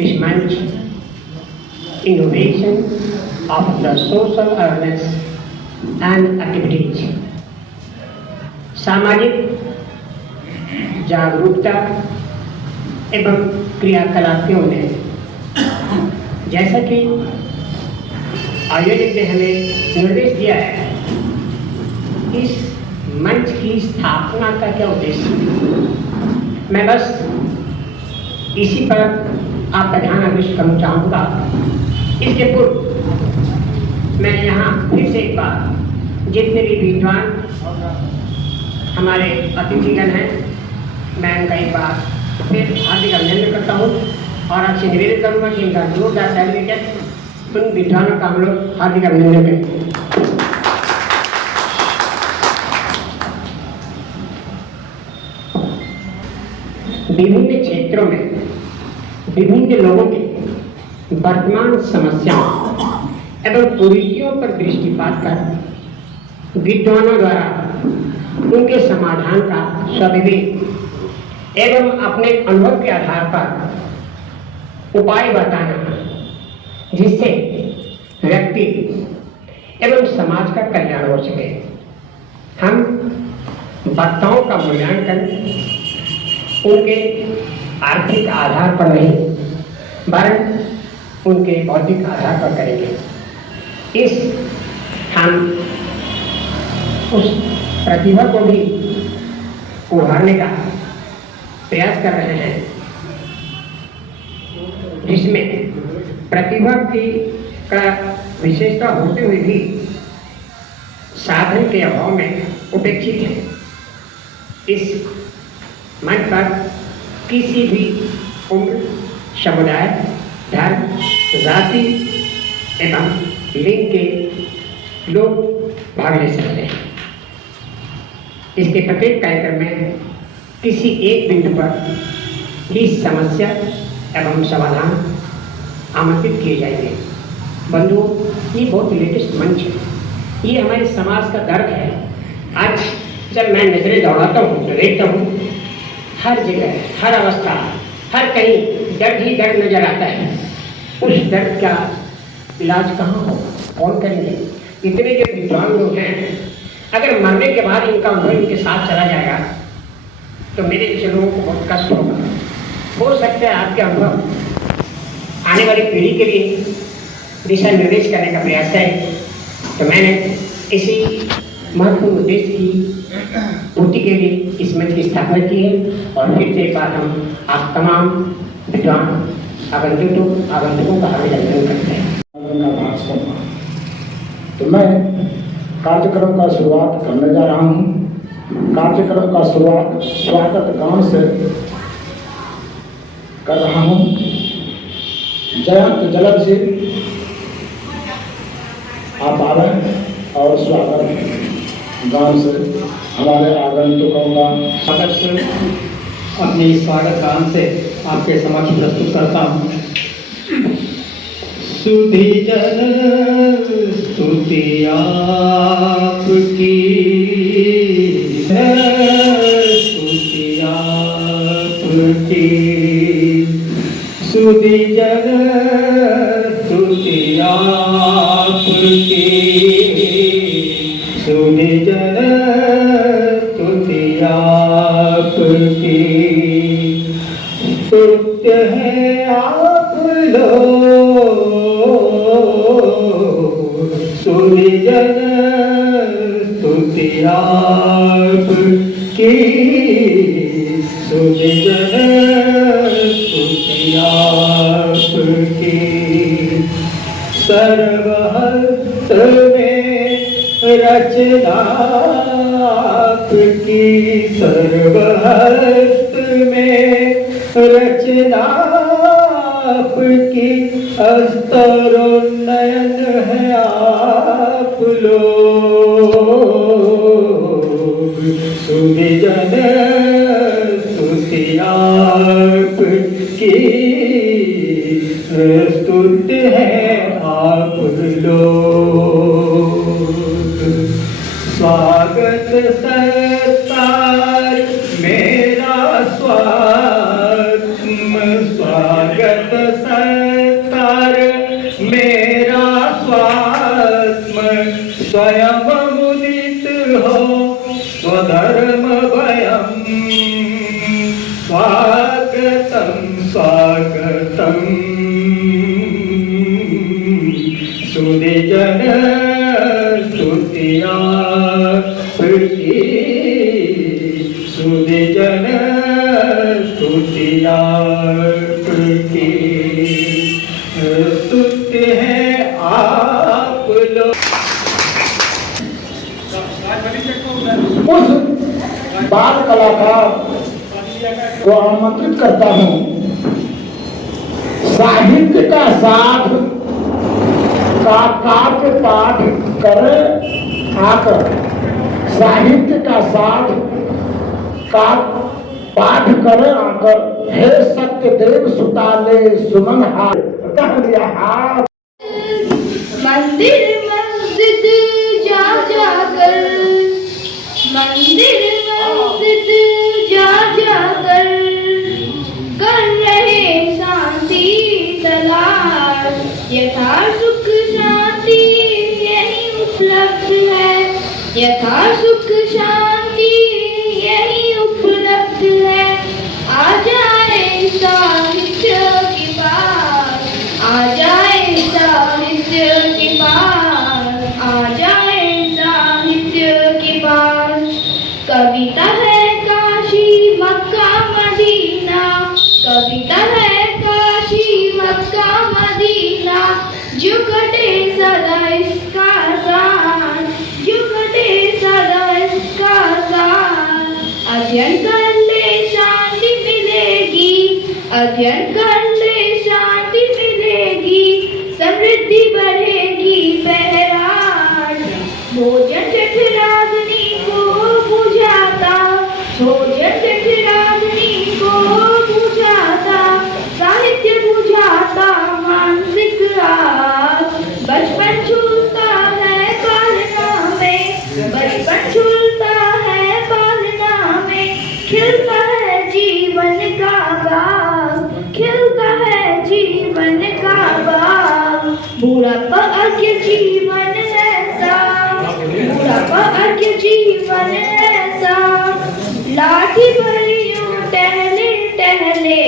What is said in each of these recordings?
इस मंच innovation of the social awareness and activities, सामाजिक जागरूकता एवं क्रियाकलापों ने, जैसा कि आयोजक ने हमें निर्देश दिया है, इस मंच की स्थापना का क्या उद्देश्य है। मैं बस इसी पर आपका ध्यान आकृष्ट करना चाहूँगा। इसके पूर्व मैं यहाँ फिर से एक बार जितने भी विद्वान हमारे अतिथिगण हैं, मैं उनका एक बार फिर हार्दिक अभिनंदन करता हूँ और आपसे निवेदन करूँगा कि इनका जोरदार ताली देकर उन विद्वानों का हम लोग हार्दिक अभिनंदन करें। विभिन्न क्षेत्रों में विभिन्न लोगों के वर्तमान समस्याओं एवं कुरीतियों पर दृष्टिपात कर विद्वानों द्वारा उनके समाधान का स्वविवेक एवं अपने अनुभव के आधार पर उपाय बताना, जिससे व्यक्ति एवं समाज का कल्याण हो सके। हम वक्ताओं का मूल्यांकन उनके आर्थिक आधार पर नहीं, वरन उनके बौद्धिक आधार पर करेंगे। हम उस प्रतिभा को भी उभारने का प्रयास कर रहे हैं, जिसमें प्रतिभा की का विशेषता होते हुए भी साधन के अभाव में उपेक्षित है। इस मंच पर किसी भी उम्र, समुदाय, धर्म, जाति एवं लिंग के लोग भाग ले सकते हैं। इसके प्रत्येक कार्यक्रम में किसी एक बिंदु पर ही समस्या एवं समाधान आमंत्रित किए जाएंगे। बंधुओं, ये बहुत लेटेस्ट मंच है, ये हमारे समाज का दर्द है। आज जब मैं नजरें दौड़ाता हूँ तो देखता हूँ हर जगह, हर अवस्था, हर कहीं दर्द ही दर्द नजर आता है। उस दर्द का इलाज कहाँ हो, कौन करेंगे। इतने जो विद्वान लोग हैं, अगर मरने के बाद इनका अनुभव इनके साथ चला जाएगा तो मेरे जैसे लोगों को बहुत कष्ट होगा। हो सकता है आपके अनुभव आने वाली पीढ़ी के लिए दिशा निर्देश करने का प्रयास है। तो मैंने इसी महत्वपूर्ण उद्देश्य की पूर्ति के लिए इस मंच की स्थापना की है। और फिर से एक बार हम आप तमाम विद्वान आगंतुकों का हार्दिक अभिनंदन करते हैं। तो मैं कार्यक्रम का शुरुआत करने जा रहा हूँ। कार्यक्रम का शुरुआत स्वागत गान से कर रहा हूँ। जयंत जलद जी आप आ रहे हैं और स्वागत गान से हमारे आगंतुकों का स्वागत से अपने स्वागत गान से आपके समक्ष प्रस्तुत करता हूँ। सुधी जन स्तुति आपकी स्तुति आपकी, सुधी जन स्तुति आपकी, सुधी जन स्तुति आपकी। स्तुत्य है आप लोग सुधी जन स्तुति आपकी, सुधी जन स्तुति आपकी। सर्वहस्त में रचना आपकी, सर्वहस्त में रचना आपकी। अस्तरोन्नयन है आप लोग सुधी जन स्तुति आपकी, स्तुत है आप लोग। स्वागत सत्कार मेरा स्वागत स्वागतं सुधिजन स्तुतिया प्रति सुधिजन स्तुतिया प्रति स्तुति है आप लोग। उस बाल कलाकार को आमंत्रित करता हूं, साहित्य का साथ का काव्य पाठ करे आकर, साहित्य का साथ का पाठ करे आकर, हे सत्यदेव सुताले सुमन हार कह दिया हार। मंदिर मस्जिद जा जाकर, मंदिर मस्जिद जा जाकर कर रहे शांति तलाश, यथा सुख शांति यही उपलब्ध है, यथा सुख शांति यही उपलब्ध है। आ जाए साहित्य के पास, आ जाए साहित्य के पास, आ जाए साहित्य के पास। कविता है काशी मक्का मदीना, कविता है काशी मक्का मदीना, जो कटे सदा इसका साथ, जो कटे सदा इसका साथ। अध्ययन कर ले शांति मिलेगी, अध्ययन कर ले शांति मिलेगी, समृद्धि बढ़ेगी बहराज। भोजन जठराग्नि को बुझाता, भोजन जठराग्नि को बुझाता, साहित्य बुझाता मानसिक आग। बचपन झूलता है पालना में, बचपन झूलता है पालना में, खिलता है जीवन का बाग, खिलता है जीवन का बाग। बुढ़ापा अर्घ्य जीवन ऐसा, बुढ़ापा अर्घ्य जीवन ऐसा, लाठी भरी यूं टहले टहले,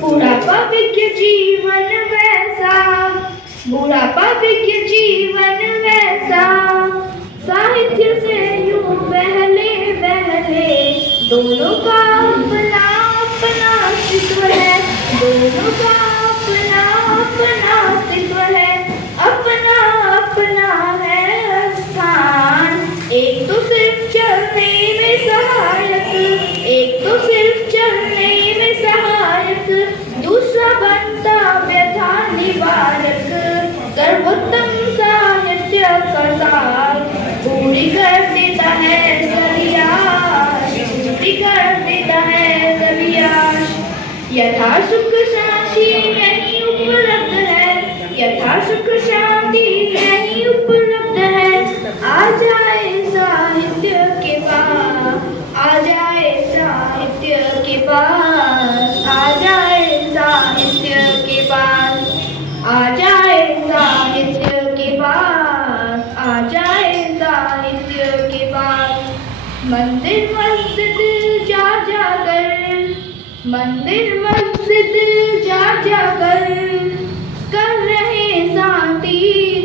बुढ़ापा विज्ञ जीवन वैसा, बुढ़ापा विज्ञ जीवन वैसा। साहित्य से यूं बहले बहले, दोनों का अपना अपना अस्तित्व है, दोनों का अपना अपना अस्तित्व है, अपना अपना है स्थान। एक तो सिर्फ चलने में सहायक, एक तो सिर्फ चलने में सहायक, दूसरा बनता व्यथा निवारक। सर्वोत्तम साहित्य का साथ पूरी कर देता है सभी आश, पूरी कर देता है सभी आश। यथा सुख शांति यही उपलब्ध है, यथा सुख शांति यही उपलब्ध है। आ जाए साहित्य के पास, आ जाए साहित्य के पास, आ जाए साहित्य के पास, आ जाए साहित्य के पास, आ जाए साहित्य के पास। मंदिर मस्जिद जा जाकर, मंदिर मस्जिद जा जाकर कर रहे शांति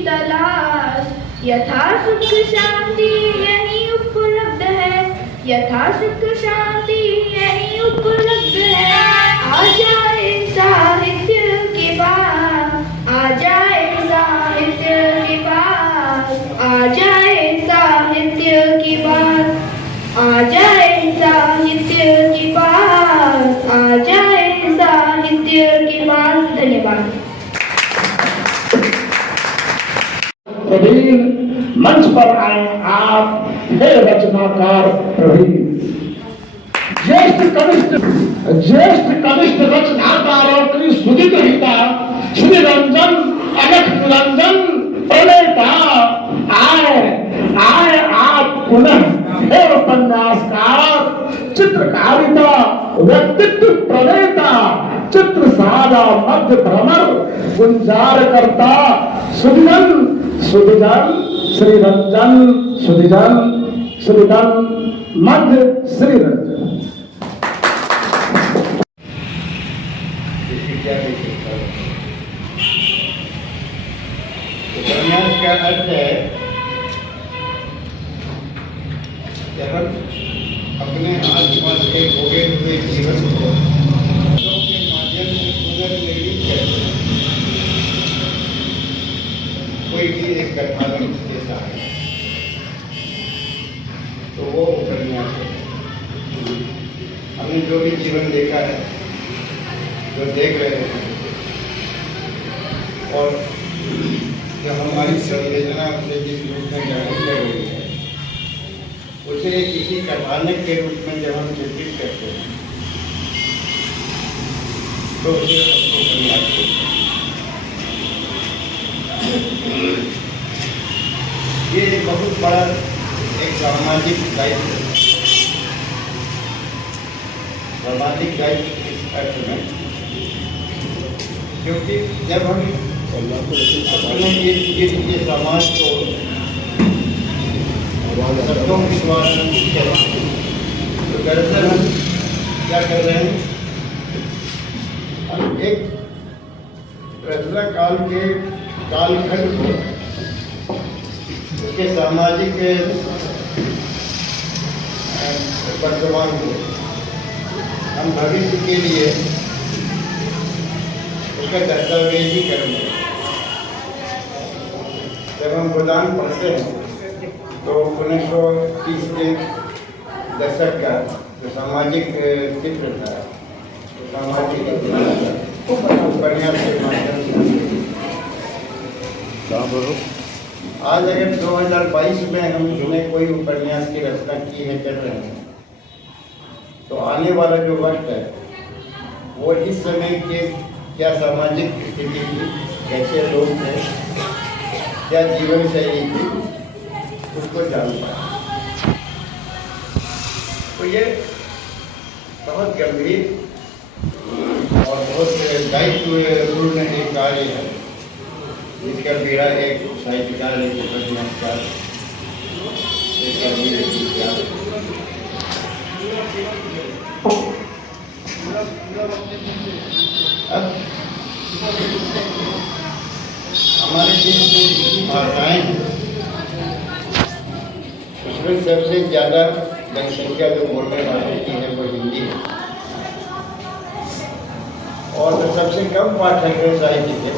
तलाश, यथा सुख शांति यही उपलब्ध है, यथा सुख शांति यही उपलब्ध है। आ जाए साहित्य के पास, आ जाए साहित्य के पास, आ जाए साहित्य के पास, आ जाए साहित्य के पास, आ जाए साहित्य के पास। धन्यवाद। प्रवीण मंच पर आए आप, हे रचनाकार प्रवीण। ज्येष्ठ कनिष्ठ रचनाकारों की सुदित हिता श्री रंजन अलख निरंजन प्रणेता आए आए आप पुनः, हे उपन्यासकार, चित्रकारिता व्यक्तित्व प्रणेता, चित्र सादा मध्य भ्रमर गुंजार करता, सुदिजन सुदिजन श्रीरंजन, सुदिजन श्रीरंजन मध्य श्रीरंजन। का अर्थ है कि हम अपने आसपास के भोगे हुए जीवन को शब्दों के माध्यम से पुनर्निर्मित करते हैं। कोई भी एक कथानक जैसा है तो वो उपन्यास है। हमने जो भी जीवन देखा है, जो देख रहे हैं, और जो हमारी संवेदना से जिस रूप में ग्रहण कर रही है, उसे किसी कथानक के रूप में जब हम चित्रित करते हैं तो उसे उपन्यास कहते हैं। ये बहुत बड़ा एक सामाजिक दायित्व है। सामाजिक दायित्व इस अर्थ में, क्योंकि जब हम अपने ये समाज को शब्दों के द्वारा तो दरअसल हम क्या कर रहे हैं, हम एक रचना काल के कालखंड को, उसके सामाजिक वर्तमान को हम भविष्य के लिए उसका दस्तावेजीकरण है। जब हम गोदान पढ़ते हैं तो 1930 के दशक का जो सामाजिक चित्र था, तो सामाजिक उपन्यास के माध्यम से आज अगर 2022 में हमने कोई उपन्यास की रचना की है, कर रहे हैं, तो आने वाला जो वक्त है वो इस समय के क्या सामाजिक स्थिति थी, कैसे लोग थे, क्या जीवन शैली थी, उसको जान पाए। तो ये बहुत गंभीर और बहुत दायित्वपूर्ण एक कार्य है, जिसका बीड़ा एक साहित्यकार, एक उपन्यासकार, एक अब हमारे देश में जितनी भाषाएं हैं, उसमें सबसे ज़्यादा जनसंख्या जो बोलने वाले की है वो हिंदी है, और जो सबसे कम पाठक है साहित्य के,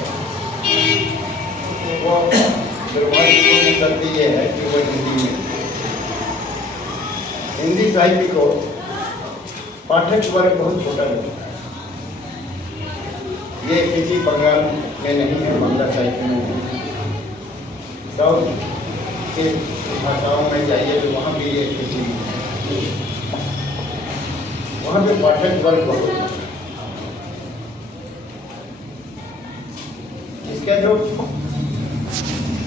वो दुर्भाग्यपूर्ण तथ्य ये है कि वो हिंदी में। हिंदी साहित्य को पाठक वर्ग बहुत छोटा लगता है। ये किसी बंगाल में नहीं है, बांग्ला साहित्य में नहीं, साउथ के भाषाओं में जाइए तो वहाँ भी ये किसी वहाँ पे पाठक वर्ग बहुत है। इसका जो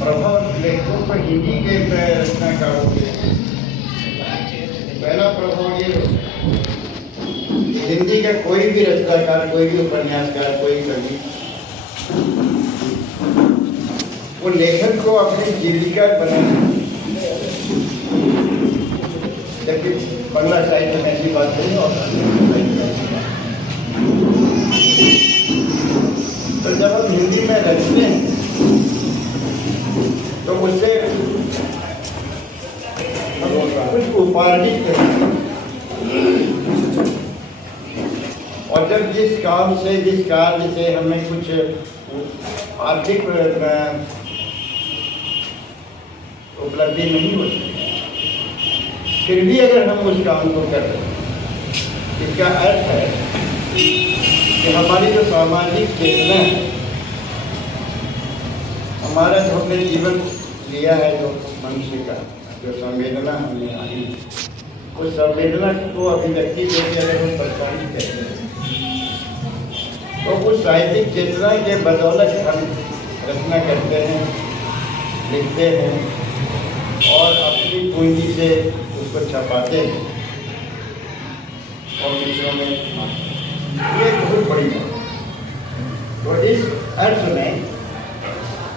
प्रभाव लेखकों पर हिंदी के रचनाकारों के, पहला प्रभाव ये, हिंदी का कोई भी रचनाकार, कोई भी उपन्यासकार, कोई कवि, वो लेखन को अपनी जीविका बनाना, जबकि बांग्ला साहित्य में ऐसी बात नहीं और तो जब हम हिंदी में रचते हैं तो उससे हम कुछ उपार्जित करते हैं, और जब जिस काम से, जिस कार्य से हमें कुछ आर्थिक उपलब्धि नहीं होती, फिर भी अगर हम उस काम को कर रहे हैं, इसका अर्थ है कि हमारी जो सामाजिक चेतना है, हमारा जो हमने जीवन लिया है, जो मनुष्य का जो संवेदना हमने आई, उस संवेदना को अभिव्यक्ति देकर अगर हम प्रसारित करते हैं, तो उस साहित्यिक चेतना के बदौलत हम रचना करते हैं, लिखते हैं और अपनी पूंजी से उसको छपाते हैं और दूसरों में, ये बहुत बड़ी बात। तो इस अर्थ में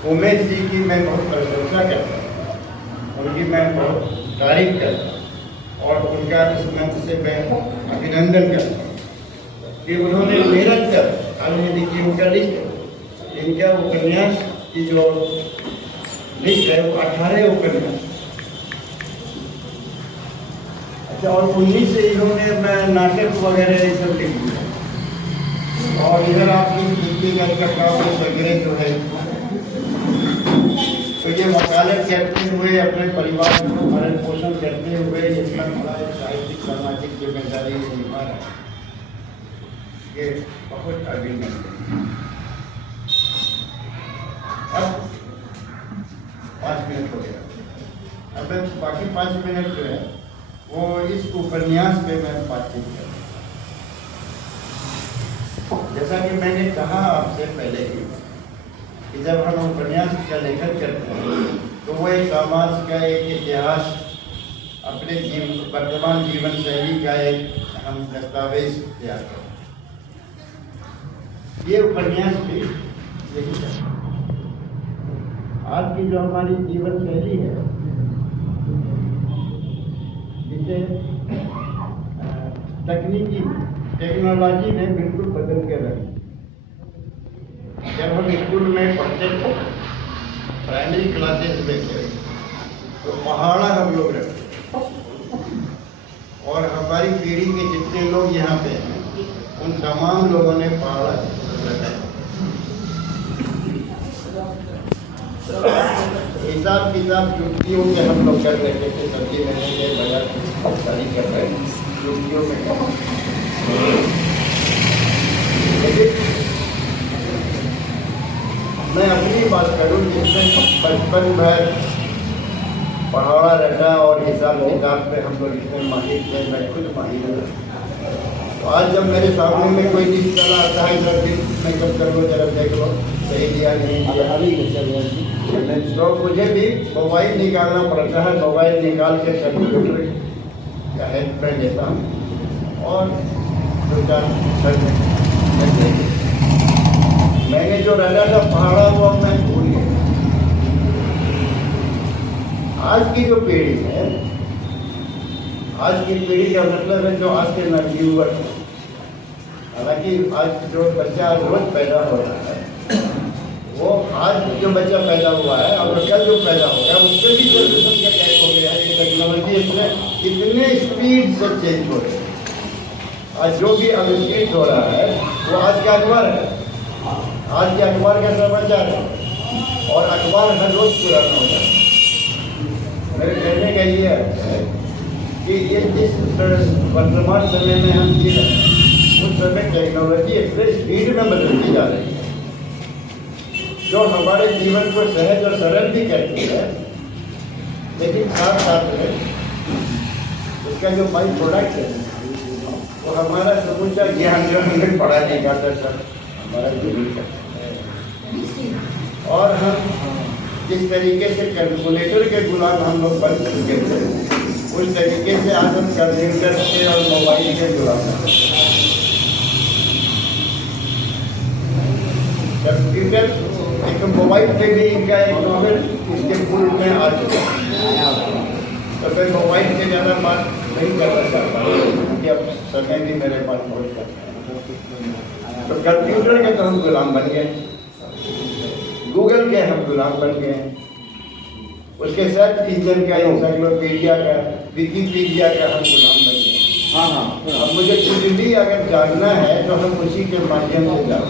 उमेश जी की मैं बहुत प्रशंसा करता हूँ, उनकी मैं बहुत तारीफ करता हूँ और उनका इस मंच से मैं अभिनंदन करता हूँ कि उन्होंने निरंतर, हमने देखिए उनका लिस्ट, इनका उपन्यास की जो लिस्ट है वो 18 उपन्यास। अच्छा, और 19 से इन्होंने अपना नाटक वगैरह ये सब लिख दिया। और इधर आपकी व्यक्तिगत का काम वगैरह जो है, तो ये वकालत करते हुए अपने परिवार को भरण पोषण करते हुए इतना बड़ा साहित्यिक सामाजिक जिम्मेदारी निभा रहा है, ये बहुत अभिनंदन। अब 5 मिनट हो गया। अब बाकी 5 मिनट जो है वो इस उपन्यास पे मैं बातचीत करूँ। जैसा कि मैंने कहा आपसे पहले ही कि जब हम उपन्यास का लेखन करते हैं तो वो एक समाज का एक इतिहास, अपने वर्तमान जीवन शैली का एक हम दस्तावेज तैयार करते हैं। ये उपन्यास भी यही है। आज की जो हमारी जीवन शैली है, जिसे टेक्नोलॉजी ने बिल्कुल बदल के रखी। जब हम स्कूल में पढ़ते थे, प्राइमरी क्लासेस में थे, तो पहाड़ा हम लोग रखते, और हमारी पीढ़ी के जितने लोग यहाँ पे हैं उन तमाम लोगों ने पहाड़ा रखा। हिसाब किताब चुटकियों के हम लोग कर रहे थे, सब्जी लेने के बाजार शादी कर रहे हैं चुटकियों में। लेकिन मैं अपनी बात करूँ जिसमें बचपन भर पहाड़ा रखा और हिसाब किताब पे हम लोग इतने माहिर थे, मैं खुद माहिर हूँ। तो आज जब मेरे सामने में कोई चीज चला आता है, जब भी मेकअप कर लो, जरा देख लो सही दिया नहीं दिया, तो मुझे भी मोबाइल निकालना पड़ता है। मोबाइल निकाल के कंप्यूटर का हेल्प में लेता हूँ और 2-4 मैंने जो रखा था पहाड़ा वो अब मैं भूल गया। आज की जो पीढ़ी है, आज की पीढ़ी का मतलब है जो आज के नवयुवक है। हालांकि आज जो बच्चा रोज पैदा हो रहा है, वो आज जो बच्चा पैदा हुआ है और कल जो पैदा होगा उसमें भी जनरेशन का गैप हो गया है। ये टेक्नोलॉजी इतने स्पीड से चेंज हो रही है। आज जो भी अविष्कृत हो रहा है वो आज का अखबार है, आज के अखबार का समाचार है, और अखबार हर रोज पुराना हो जाता है। मेरे कहने का ये है कि ये जिस वर्तमान समय में हम जी रहे हैं, उस समय टेक्नोलॉजी इतने स्पीड में बदलती जा रही है जो हमारे जीवन को सहज और सरल भी करती है, लेकिन साथ साथ में इसका जो बाई प्रोडक्ट है वो हमारा समूचा ज्ञान जो हमें पढ़ा नहीं जाता सर हमारा जरूरी करता है। और हम जिस तरीके से कैलकुलेटर के गुलाम हम लोग बन चुके थे, उस तरीके से आज हम कंप्यूटर के और मोबाइल के गुलाम हैं। कंप्यूटर एक मोबाइल पे भी इनका एक नॉवेल इसके पूर्व में आ चुका है, तो मैं मोबाइल से ज़्यादा बात नहीं करना चाहता क्योंकि अब समय भी मेरे पास बहुत करता है। तो कंप्यूटर के तो हम गुलाम बन गए, गूगल के हम गुलाम बन गए, उसके सर्च इंजन का, इंसाइक्लोपीडिया का, विकीपीडिया का हम गुलाम बन गए। हाँ, अब मुझे कुछ भी अगर जानना है तो हम उसी के माध्यम से जाओ।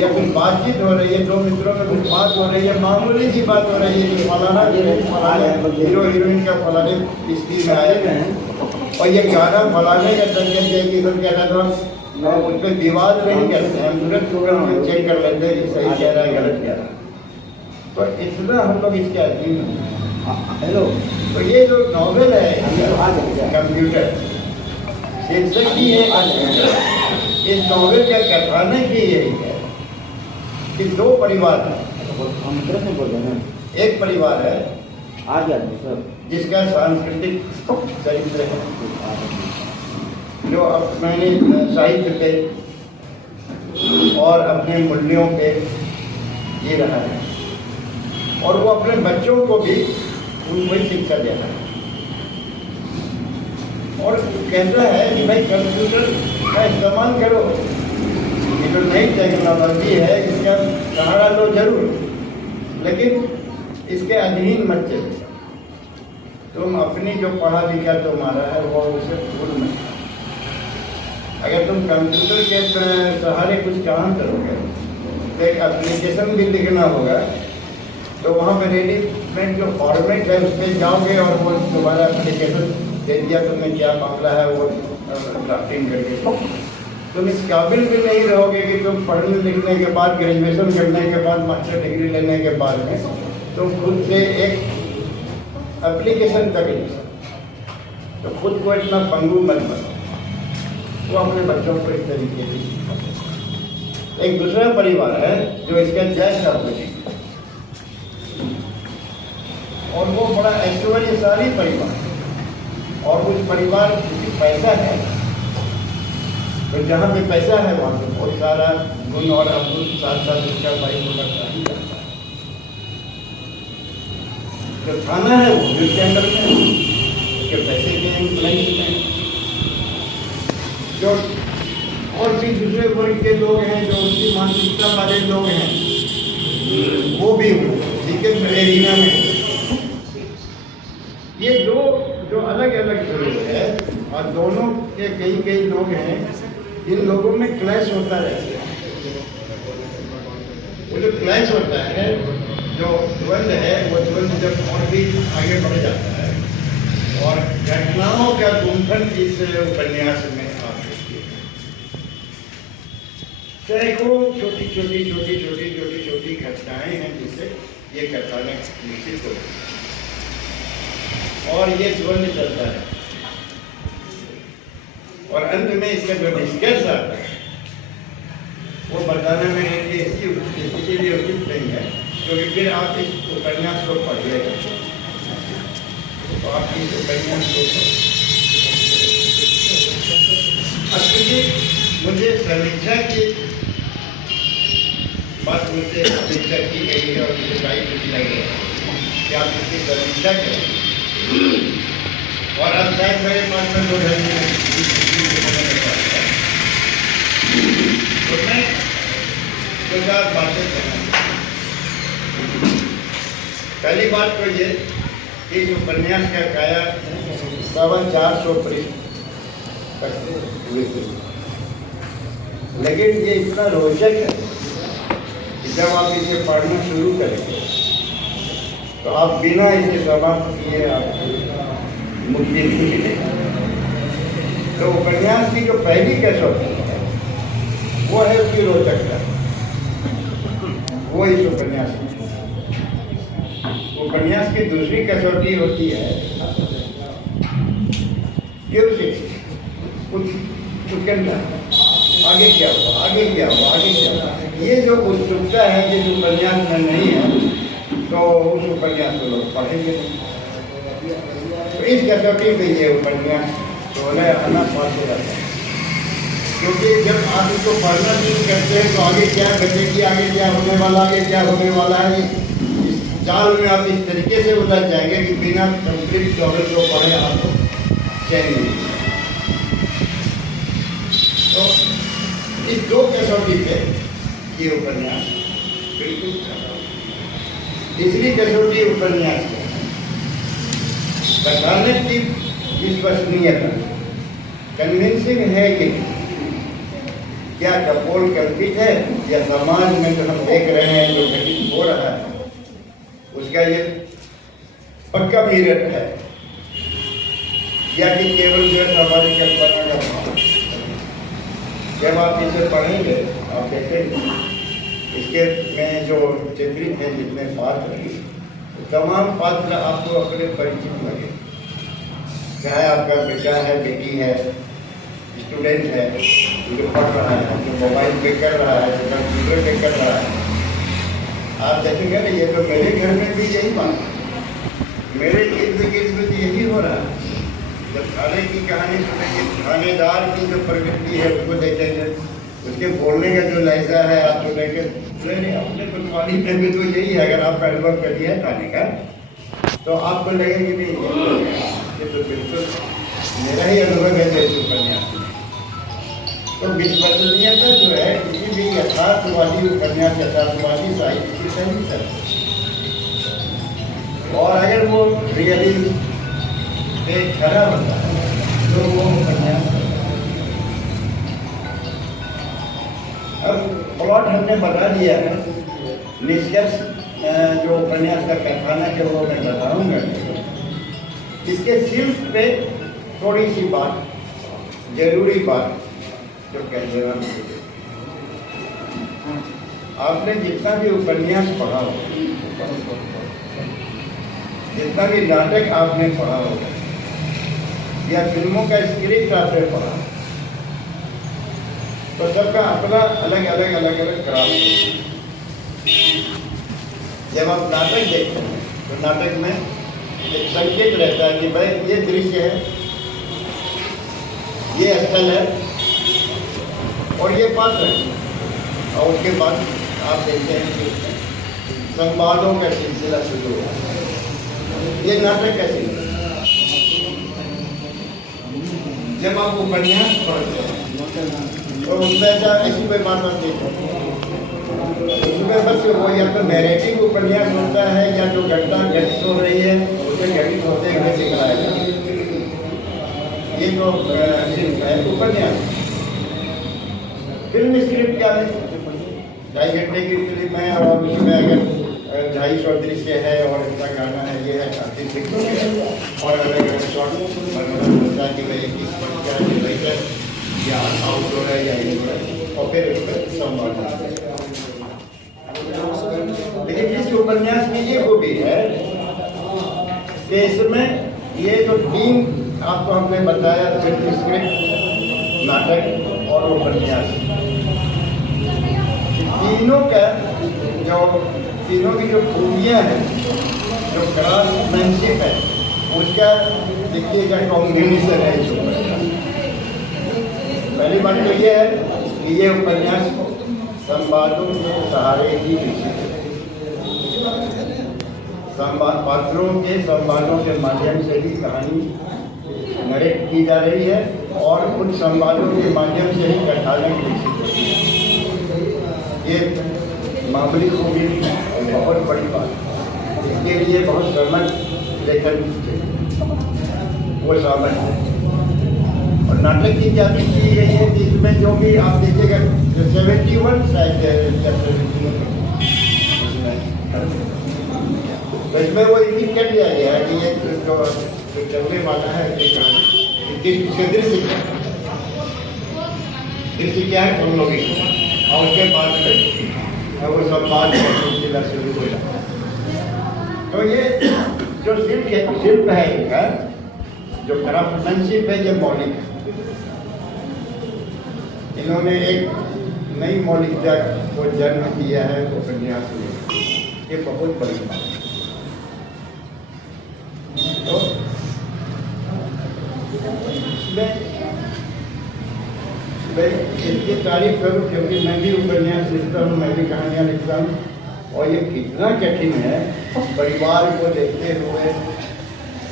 या कुछ बातचीत हो रही है, दो मित्रों में कुछ बात हो रही है, मामूली सी बात हो रही है कि फलाना हीरो हीरोइन का फलाने स्थिति में आए हैं और ये गाना फलाने का संकेत है कि सब कह रहा था, उस पर विवाद नहीं करते हैं, तुरंत तुरंत चेक कर लेते हैं कि सही कह रहा है गलत कह रहा है। तो इतना हम लोग इसके अधीन हैं। हेलो, तो ये जो नॉवेल है कंप्यूटर शीर्षक ही है, इस नॉवेल का कथानक ही यही है कि दो परिवार हैं। एक परिवार है जिसका सांस्कृतिक चरित्र है, जो अपने साहित्य पे और अपने मूल्यों पे ये रहा है, और वो अपने बच्चों को भी उनको ही शिक्षा दे रहा है। और कहता है कि भाई कंप्यूटर का इस्तेमाल करो, ये जो नई टेक्नोलॉजी है इसका सहारा लो जरूर, लेकिन इसके अधीन मत चले। तुम अपनी जो पढ़ा लिखा तुम्हारा है वो उसे भूल मत। अगर तुम कंप्यूटर के सहारे कुछ काम करोगे तो एक एप्लीकेशन भी लिखना होगा, तो वहाँ पर रेडीमेड जो फॉर्मेट है उस पर जाओगे और वो तुम्हारा एप्लीकेशन दे दिया, तुमने क्या मामला है वो ड्राफ्टिंग करके। तुम इस काबिल भी नहीं रहोगे कि तुम पढ़ने लिखने के बाद, ग्रेजुएशन करने के बाद, मास्टर डिग्री लेने के बाद में तुम खुद से एक एप्लीकेशन तक लिख सकते। तो खुद को इतना पंगु मत बनो। वो अपने बच्चों को इस तरीके से सिखाओ। एक दूसरा परिवार है जो इसका जैसा हो, और वो बड़ा ऐश्वर्यशाली परिवार, और उस परिवार में पैसा है, तो जहाँ पे पैसा है वहाँ पे बहुत सारा गुण और अमूल साथ साथ उसका भाई लगता ही जाता है। जो थाना है वो भी उसके अंदर में है, उसके पैसे के इन्फ्लुएंस में। जो और भी दूसरे वर्ग के लोग हैं, जो उसकी मानसिकता वाले लोग हैं, वो भी लीकेज एरिया में ये दो जो अलग अलग ग्रुप है, और दोनों के कई लोग हैं, इन लोगों में क्लैश होता रहता है। वो जो क्लैश होता है, जो द्वंद है, वो द्वंद जब और भी आगे बढ़ जाता है, और घटनाओं का गुंफन इस उपन्यास में आप देखिए। सैकड़ों छोटी घटनाएं हैं जिससे ये कथानक निश्चित होती है, और ये द्वंद चलता है, और अंत में इसका जो निष्कर्ष आता है वो बताना मेरे लिए इसीलिए उचित नहीं है, क्योंकि फिर आप इस उपन्यास को पढ़िएगा तो आप इस उपन्यास को मुझे समीक्षा की बात मुझसे समीक्षा की गई है, और मुझे बड़ी खुशी लगी है कि आप इसकी समीक्षा करें। और अब शायद मेरे पास में 2 घंटे तो मैं 2-4 बातें कहना। पहली बात तो ये कि इस उपन्यास का काया 450 पृष्ठ तक हुए, लेकिन ये इतना रोचक है कि जब आप इसे पढ़ना शुरू करेंगे तो आप बिना इसे समाप्त किए आपको मुक्ति नहीं मिलेगी। तो उपन्यास की जो पहली कसौटी है वो है उसकी रोचकता, वो इस उपन्यास की दूसरी कसौटी होती है उत्कंठा। आगे क्या हुआ, आगे क्या हुआ, आगे क्या हुआ। ये जो उत्सुकता है जिस उपन्यास में नहीं है तो उस उपन्यास को लोग पढ़ेंगे नहीं। तो इस कसौटी पे ये उपन्यास तो आना पास रहता है, क्योंकि जब आप इसको पढ़ना शुरू करते हैं तो आगे क्या घटेगी, आगे क्या होने वाला, आगे क्या होने वाला है, इस जाल में आप इस तरीके से उलझ जाएंगे कि बिना कंप्लीट नॉवेल को पढ़े आपको चैन नहीं। तो इस 2 कसौटी पे ये उपन्यास बिल्कुल तीसरी कसौटी उपन्यास है कथानक की विश्वसनीयता। कन्विंसिंग है कि क्या कपोल कल्पित है, या समाज में जो हम देख रहे हैं जो घटित हो रहा है उसका ये पक्का मिरर है, या कि केवल जो हमारी कल्पना का भाव। जब आप इसे पढ़ेंगे आप देखेंगे इसके में जो चित्रित है जितने पात्र हैं तमाम पात्र आपको अपने परिचित लगे, चाहे आपका बेटा है, बेटी है, स्टूडेंट है जो पढ़ रहा है, जो मोबाइल पे कर रहा है, जो कंप्यूटर पे कर रहा है। आप देखेंगे ना, ये तो मेरे घर में भी यही बात है, मेरे इर्द गिर्द में यही हो रहा है। जब खाने की कहानी सुनेंगे, थानेदार की जो प्रवृत्ति है उसको देखेंगे, उसके बोलने का जो लहजा है आप तो देखें, नहीं अपने कोतवाली में भी तो यही है। अगर आपका अनुभव कर दिया है खाने का तो आपको लगेगा कि नहीं ये तो बिल्कुल मेरा ही अनुभव है जैसे उपन्यास। तो विश्वसनीयता जो है किसी भी यथार्थवादी उपन्यास, यथार्थवादी साहित्य की सही और अगर वो रियली पे खरा होता है तो वो उपन्यास। अब प्लॉट हमने बता दिया है, निष्कर्ष जो उपन्यास का कथानक है वो मैं बताऊंगा। इसके शीर्ष पे थोड़ी सी बात, जरूरी बात जो कह देना, आपने जितना भी उपन्यास पढ़ा हो, जितना भी नाटक आपने पढ़ा हो या फिल्मों का स्क्रिप्ट आपने पढ़ा, तो सबका अपना अलग अलग क्राफ्ट है। जब आप नाटक देखते हैं तो नाटक में एक संकेत रहता है कि भाई ये दृश्य है, ये स्थल है और ये पात्र है, और उसके बाद आप देखते हैं कि संवादों का सिलसिला शुरू हुआ। ये नाटक का सिलसिला। जब आप उपन्यास पढ़ते हैं तो उसमें ऐसी कोई बात नहीं है, उसमें बस वो या तो नैरेटिव उपन्यास होता है या जो घटना घटित हो रही है उसे घटित होते हुए दिखाया जाता है। ये तो है उपन्यास। फिल्म स्क्रिप्ट क्या है? 2.5 घंटे की फिल्म है और उसमें अगर 250 दृश्य है और इतना गाना है, ये है और अलग अलग शॉट बनता है कि भाई किस पर क्या है, या आउटडोर है या इनडोर है, और फिर उस पर संवाद। लेकिन इस उपन्यास में ये खूबी है कि इसमें ये जो 3 आपको हमने बताया, फिल्म स्क्रिप्ट, नाटक और उपन्यास, तीनों की जो खूबियाँ हैं, जो क्राफ्टमैनशिप है, उसका देखिएगा कॉम्बिनेशन है इस उपन्यास। पहली बात तो ये है कि ये उपन्यास संवादों के सहारे ही लिखी है। पात्रों के संवादों के माध्यम से ही कहानी नरेट की जा रही है और उन संवादों के माध्यम से ही कथानक लिखी है। ये मामूली खूबी बहुत बड़ी बात। इसके लिए बहुत समझ लेखन वो समझ है। और नाटक की क्या की गई है कि इसमें जो भी आप देखिएगा 71 तो इसमें वो इंगित कर दिया गया है कि ये जो चलने वाला है दृश्य क्या है हम लोग, और उसके बाद वो सब बात सिलसिला शुरू हो जाता है। तो ये जो शिल्प है इनका, जो क्राफ्टमैनशिप है, ये मौलिक है। इन्होंने एक नई मौलिकता को जन्म दिया है उपन्यास में, ये बहुत बड़ी बात है। तो मैं इसकी तारीफ करूँ क्योंकि मैं भी उपन्यास लिखता हूँ, मैं भी कहानियाँ लिखता हूँ, और ये कितना कठिन है परिवार को देखते हुए,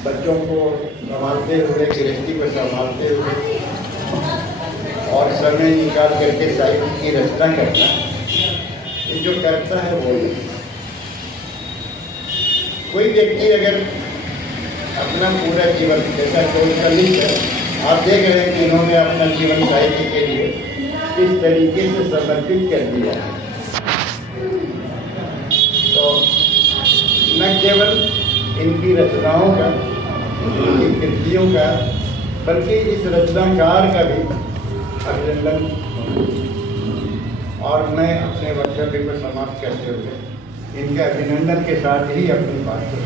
बच्चों को संभालते हुए, गृहस्थी को संभालते हुए और समय निकाल करके साहित्य की रचना करना। ये जो करता है वो कोई व्यक्ति अगर अपना पूरा जीवन, जैसा कोई का लिख है, आप देख रहे हैं कि इन्होंने अपना जीवन साहित्य के लिए किस तरीके से समर्पित कर दिया है। तो न केवल इनकी रचनाओं का, इनकी कृतियों का, बल्कि इस रचनाकार का भी अभिनंदन। और मैं अपने वक्तव्य को समाप्त करते हुए इनके अभिनंदन के साथ ही अपनी बात को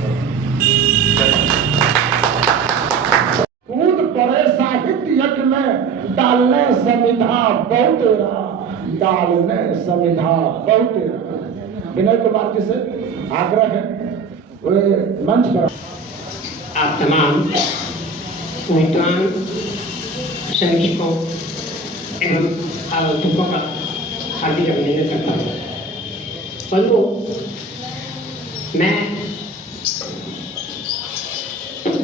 कूद पड़े साहित्य यज्ञ में, डालने समिधा बहुत तेरा, डालने समिधा बहुत तेरा। विनय कुमार जी से आग्रह है वे मंच पर। आप तमाम विद्वान समीक्षकों एवं आलोचकों का हार्दिक अभिनंदन करता हूँ। परंतु मैं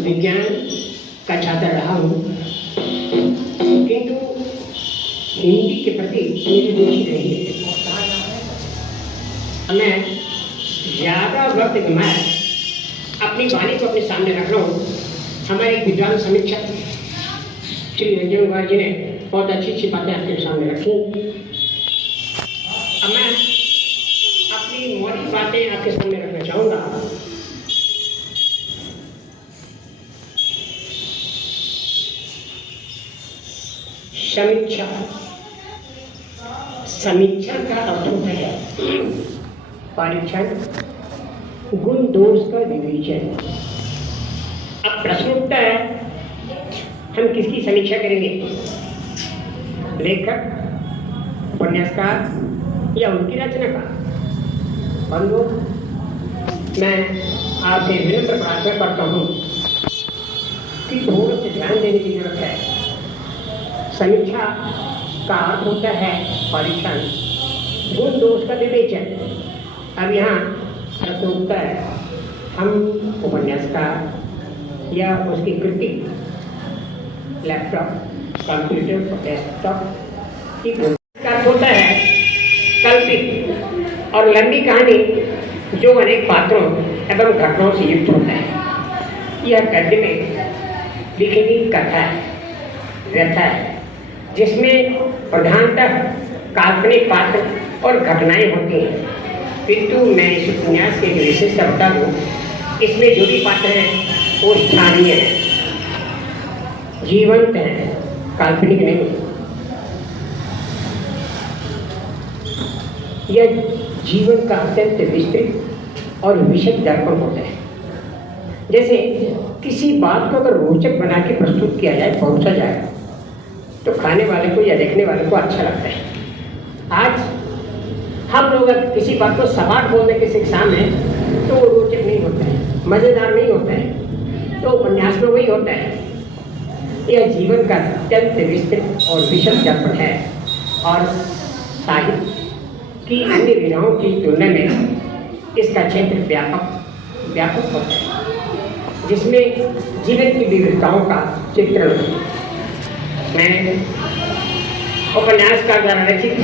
विज्ञान का छात्र रहा हूँ, किंतु हिंदी के प्रति मेरी रुचि रही है। मैं ज़्यादा वक्त मैं अपने अपनी वाणी को अपने सामने रख रहा हूँ। हमारे विद्वान समीक्षक श्री रंजन कुमार जी ने बहुत अच्छी अच्छी बातें आपके सामने रखी। अब मैं अपनी मौलिक बातें आपके सामने रखना चाहूँगा। समीक्षा, समीक्षा का अर्थ होता है परीक्षण, गुण दोष का विवेचन। अब प्रश्न उठता है, हम किसकी समीक्षा करेंगे? लेखक, उपन्यासकार या उनकी रचना का? बंधु, मैं आपसे विनम्र प्रार्थना करता हूँ कि थोड़ा सा ध्यान देने की जरूरत है। समीक्षा का अर्थ होता है परीक्षण, गुण दोष का विवेचन। अब यहाँ प्रश्न उठता है, हम उपन्यासकार या उसकी कृति लैपटॉप, कंप्यूटर, डेस्कटॉप की का होता है कल्पित और लंबी कहानी जो अनेक पात्रों एवं घटनाओं से युक्त होता है। यह गद्य में लिखी गई कथा है, व्यथा है, जिसमें प्रधानतः काल्पनिक पात्र और घटनाएं होती हैं। किंतु मैं इस उपन्यास के जो विशिष्ट बता दूँ, इसमें जो भी पात्र हैं वो स्थानीय है, जीवंत है, काल्पनिक नहीं। यह जीवन का अत्यंत विस्तृत और विशद दर्पण होता है। जैसे किसी बात को अगर रोचक बना के प्रस्तुत किया जाए, परोसा जाए, तो खाने वाले को या देखने वाले को अच्छा लगता है। आज हम लोग अगर किसी बात को सपाट बोलने की शिक्षा में, तो वो रोचक नहीं होता है, मज़ेदार नहीं होता है। तो उपन्यास में वही होता है। यह जीवन का अत्यंत विस्तृत और विशद दर्पण है और साहित्य की अन्य विधाओं की तुलना में इसका क्षेत्र व्यापक होता है, जिसमें जीवन की विविधताओं का चित्रण होता है। मैं उपन्यासकार द्वारा रचित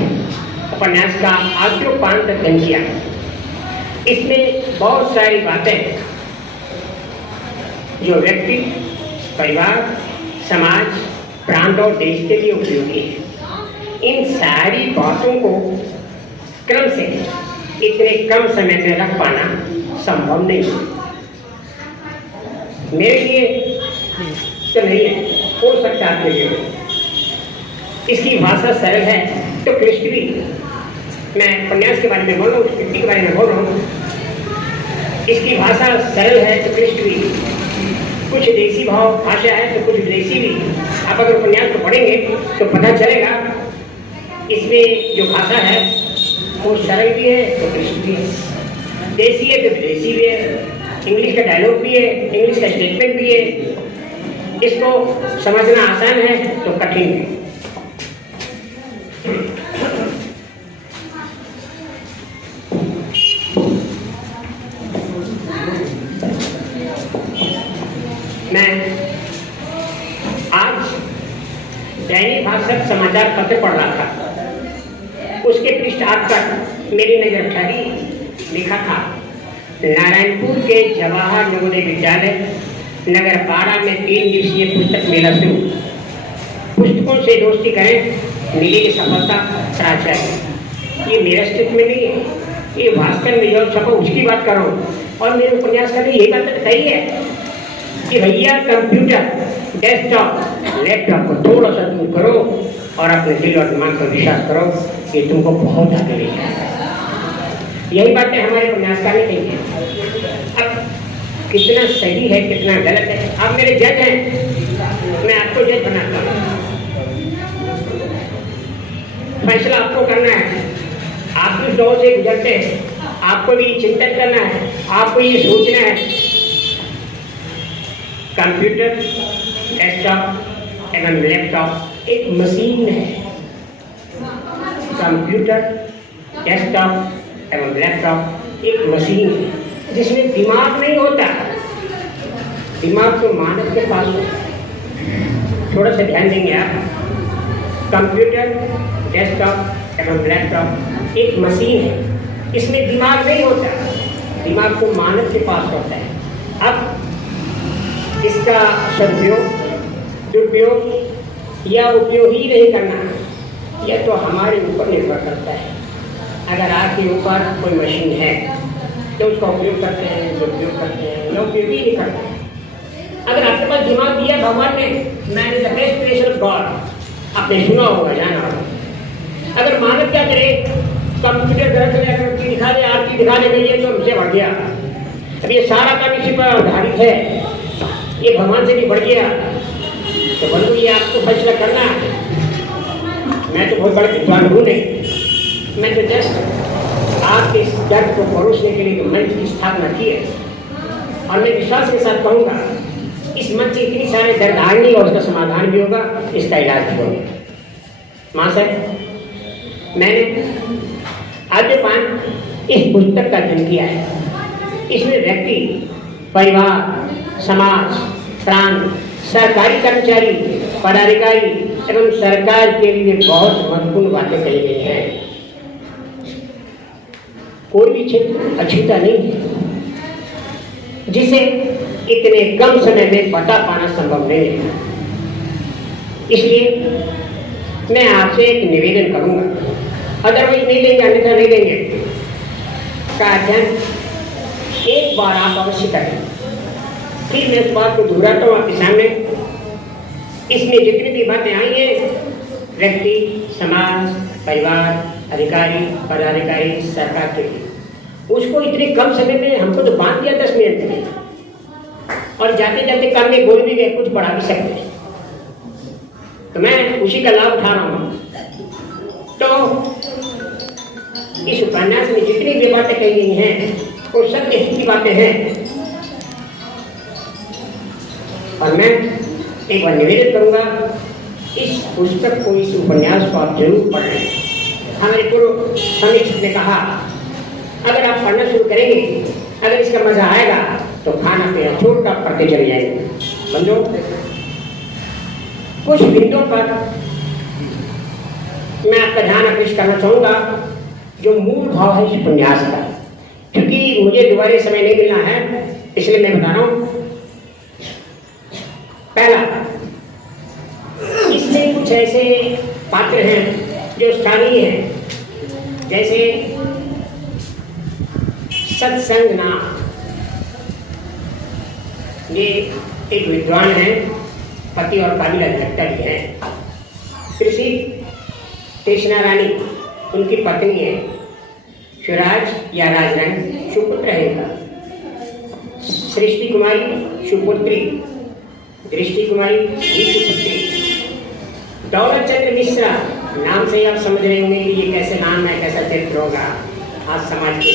उपन्यास का आद्योपांत अध्ययन किया। इसमें बहुत सारी बातें जो व्यक्ति, परिवार, समाज, प्रांत और देश के लिए उपयोगी है, इन सारी बातों को क्रम से इतने कम समय में रख पाना संभव नहीं है। मेरे लिए तो नहीं है, हो सकता है आपके लिए। इसकी भाषा सरल है तो क्लिष्ट भी। मैं उपन्यास के बारे में बोल रहा हूँ, कृति के बारे में बोल रहा हूँ। इसकी भाषा सरल है तो क्लिष्ट भी। कुछ देसी भाव भाषा है तो कुछ विदेशी भी। आप अगर उपन्यास को पढ़ेंगे तो पता चलेगा इसमें जो भाषा है वो सरल भी है तो क्लिष्ट भी है, देसी है तो विदेशी भी है, इंग्लिश का डायलॉग भी है, इंग्लिश का स्टेटमेंट भी है। इसको समझना आसान है तो कठिन भी। मैं आज दैनिक भास्कर समाचार पत्र पढ़ रहा था। उसके पृष्ठ 8 पर मेरी नजर ठहरी। लिखा था, नारायणपुर के जवाहर नवोदय विद्यालय नगरपाड़ा में 3 दिवसीय पुस्तक मेला शुरू। पुस्तकों से दोस्ती करें, मिलेगी सफलता प्राचार्य। ये मेरा स्टेटमेंट नहीं है, ये भास्कर में जो छपा उसकी बात कर रहा हूँ। और मेरे उपन्यास का भी यही बात सही है कि भैया कंप्यूटर, डेस्कटॉप, लैपटॉप को थोड़ा सा दूर करो और अपने दिल और दिमाग पर विश्वास करो कि तुमको बहुत आगे ले जाएगा। यही बातें हमारे उपन्यासकार ने कही है। अब कितना सही है कितना गलत है, आप मेरे जज हैं, मैं आपको जज बनाता हूँ। फैसला आपको करना है। आप इस दौर से गुजरते हैं, आपको भी चिंतन करना है, आपको ये सोचना है। कंप्यूटर, डेस्कटॉप एवं लैपटॉप एक मशीन है। कंप्यूटर, डेस्कटॉप एवं लैपटॉप एक मशीन है जिसमें दिमाग नहीं होता। दिमाग तो मानव के पास होता। थोड़ा सा ध्यान देंगे आप। कंप्यूटर, डेस्कटॉप एवं लैपटॉप एक मशीन है, इसमें दिमाग नहीं होता। दिमाग तो मानव के पास होता है। अब इसका सदुपयोग दुरुपयोग या उपयोग ही नहीं करना, यह तो हमारे ऊपर निर्भर करता है। अगर आपके ऊपर कोई मशीन है तो उसका उपयोग करते हैं, दुरुपयोग करते हैं, या उपयोग ही नहीं करते हैं। अगर आपके पास दिमाग दिया भगवान ने, man is the best creation of God, आपने सुना होगा, जाना होगा। अगर मानव क्या करे, कंप्यूटर घर से लेकर की दिखा दे, आपकी दिखाने के लिए तो हमसे बढ़ गया। अब ये सारा काम इसी पर आधारित है, ये भगवान से भी बढ़ गया। तो बंधु ये आपको फैसला करना है। मैं तो बहुत बड़ा विद्वान हूँ नहीं, मैं तो जस्ट आपके इस दर्द को परोसने के लिए मंच की स्थापना की है। और मैं विश्वास के साथ कहूँगा इस मंच से इतनी सारे दर्द आएंगे और उसका समाधान भी होगा, इसका इलाज भी होगा। माँ साहब, मैंने आद्यपान इस पुस्तक का अध्ययन किया है। इसमें व्यक्ति, परिवार, समाज, प्रांत, सरकारी कर्मचारी, पदाधिकारी एवं सरकार के लिए बहुत महत्वपूर्ण बातें कही गई हैं। कोई भी क्षेत्र अछूता नहीं है जिसे इतने कम समय में बता पाना संभव नहीं है। इसलिए मैं आपसे एक निवेदन करूंगा, अदरवाइज नहीं देंगे, अन्यथा नहीं देंगे, का अध्ययन एक बार आप अवश्य करें। फिर मैं इस बात को दोहराता हूँ आपके सामने। इसमें जितनी भी बातें आई हैं, व्यक्ति, समाज, परिवार, अधिकारी, पदाधिकारी, सरकार के लिए, उसको इतने कम समय में हमको तो बांध दिया 10 मिनट में, और जाते जाते काम में बोल भी गए, कुछ बढ़ा भी सकते हैं। तो मैं उसी का लाभ उठा रहा हूँ। तो इस उपन्यास में जितनी भी बातें कही गई हैं वो सब की बातें हैं। और मैं एक बार निवेदन करूंगा, इस पुस्तक को, इस उपन्यास को आप जरूर पढ़ लें। हमारे पूर्व समीक्षक ने कहा, अगर आप पढ़ना शुरू करेंगे, अगर इसका मजा आएगा तो खाना पीना छोड़कर पढ़ते चले जाएंगे। समझो, कुछ बिंदुओं पर मैं आपका ध्यान आकृष्ट करना चाहूंगा जो मूल भाव है इस उपन्यास का। क्योंकि मुझे दोबारा समय नहीं मिलना है, इसलिए मैं बता रहा हूं। पहला, इसमें कुछ ऐसे पात्र हैं जो स्थानीय हैं, जैसे सत्संग नाम, ये एक विद्वान है, पति और काबिल डायरेक्टर भी हैं। कृषि कृष्णा रानी उनकी पत्नी है। शिवराज या राजरंग सुपुत्र है इनका। सृष्टि कुमारी सुपुत्री, दृष्टि कुमारी भी सुपुत्री। दौलत चंद्र मिश्रा, नाम से ही आप समझ रहे होंगे कि ये कैसे नाम है, कैसा चरित्र होगा आज समाज के।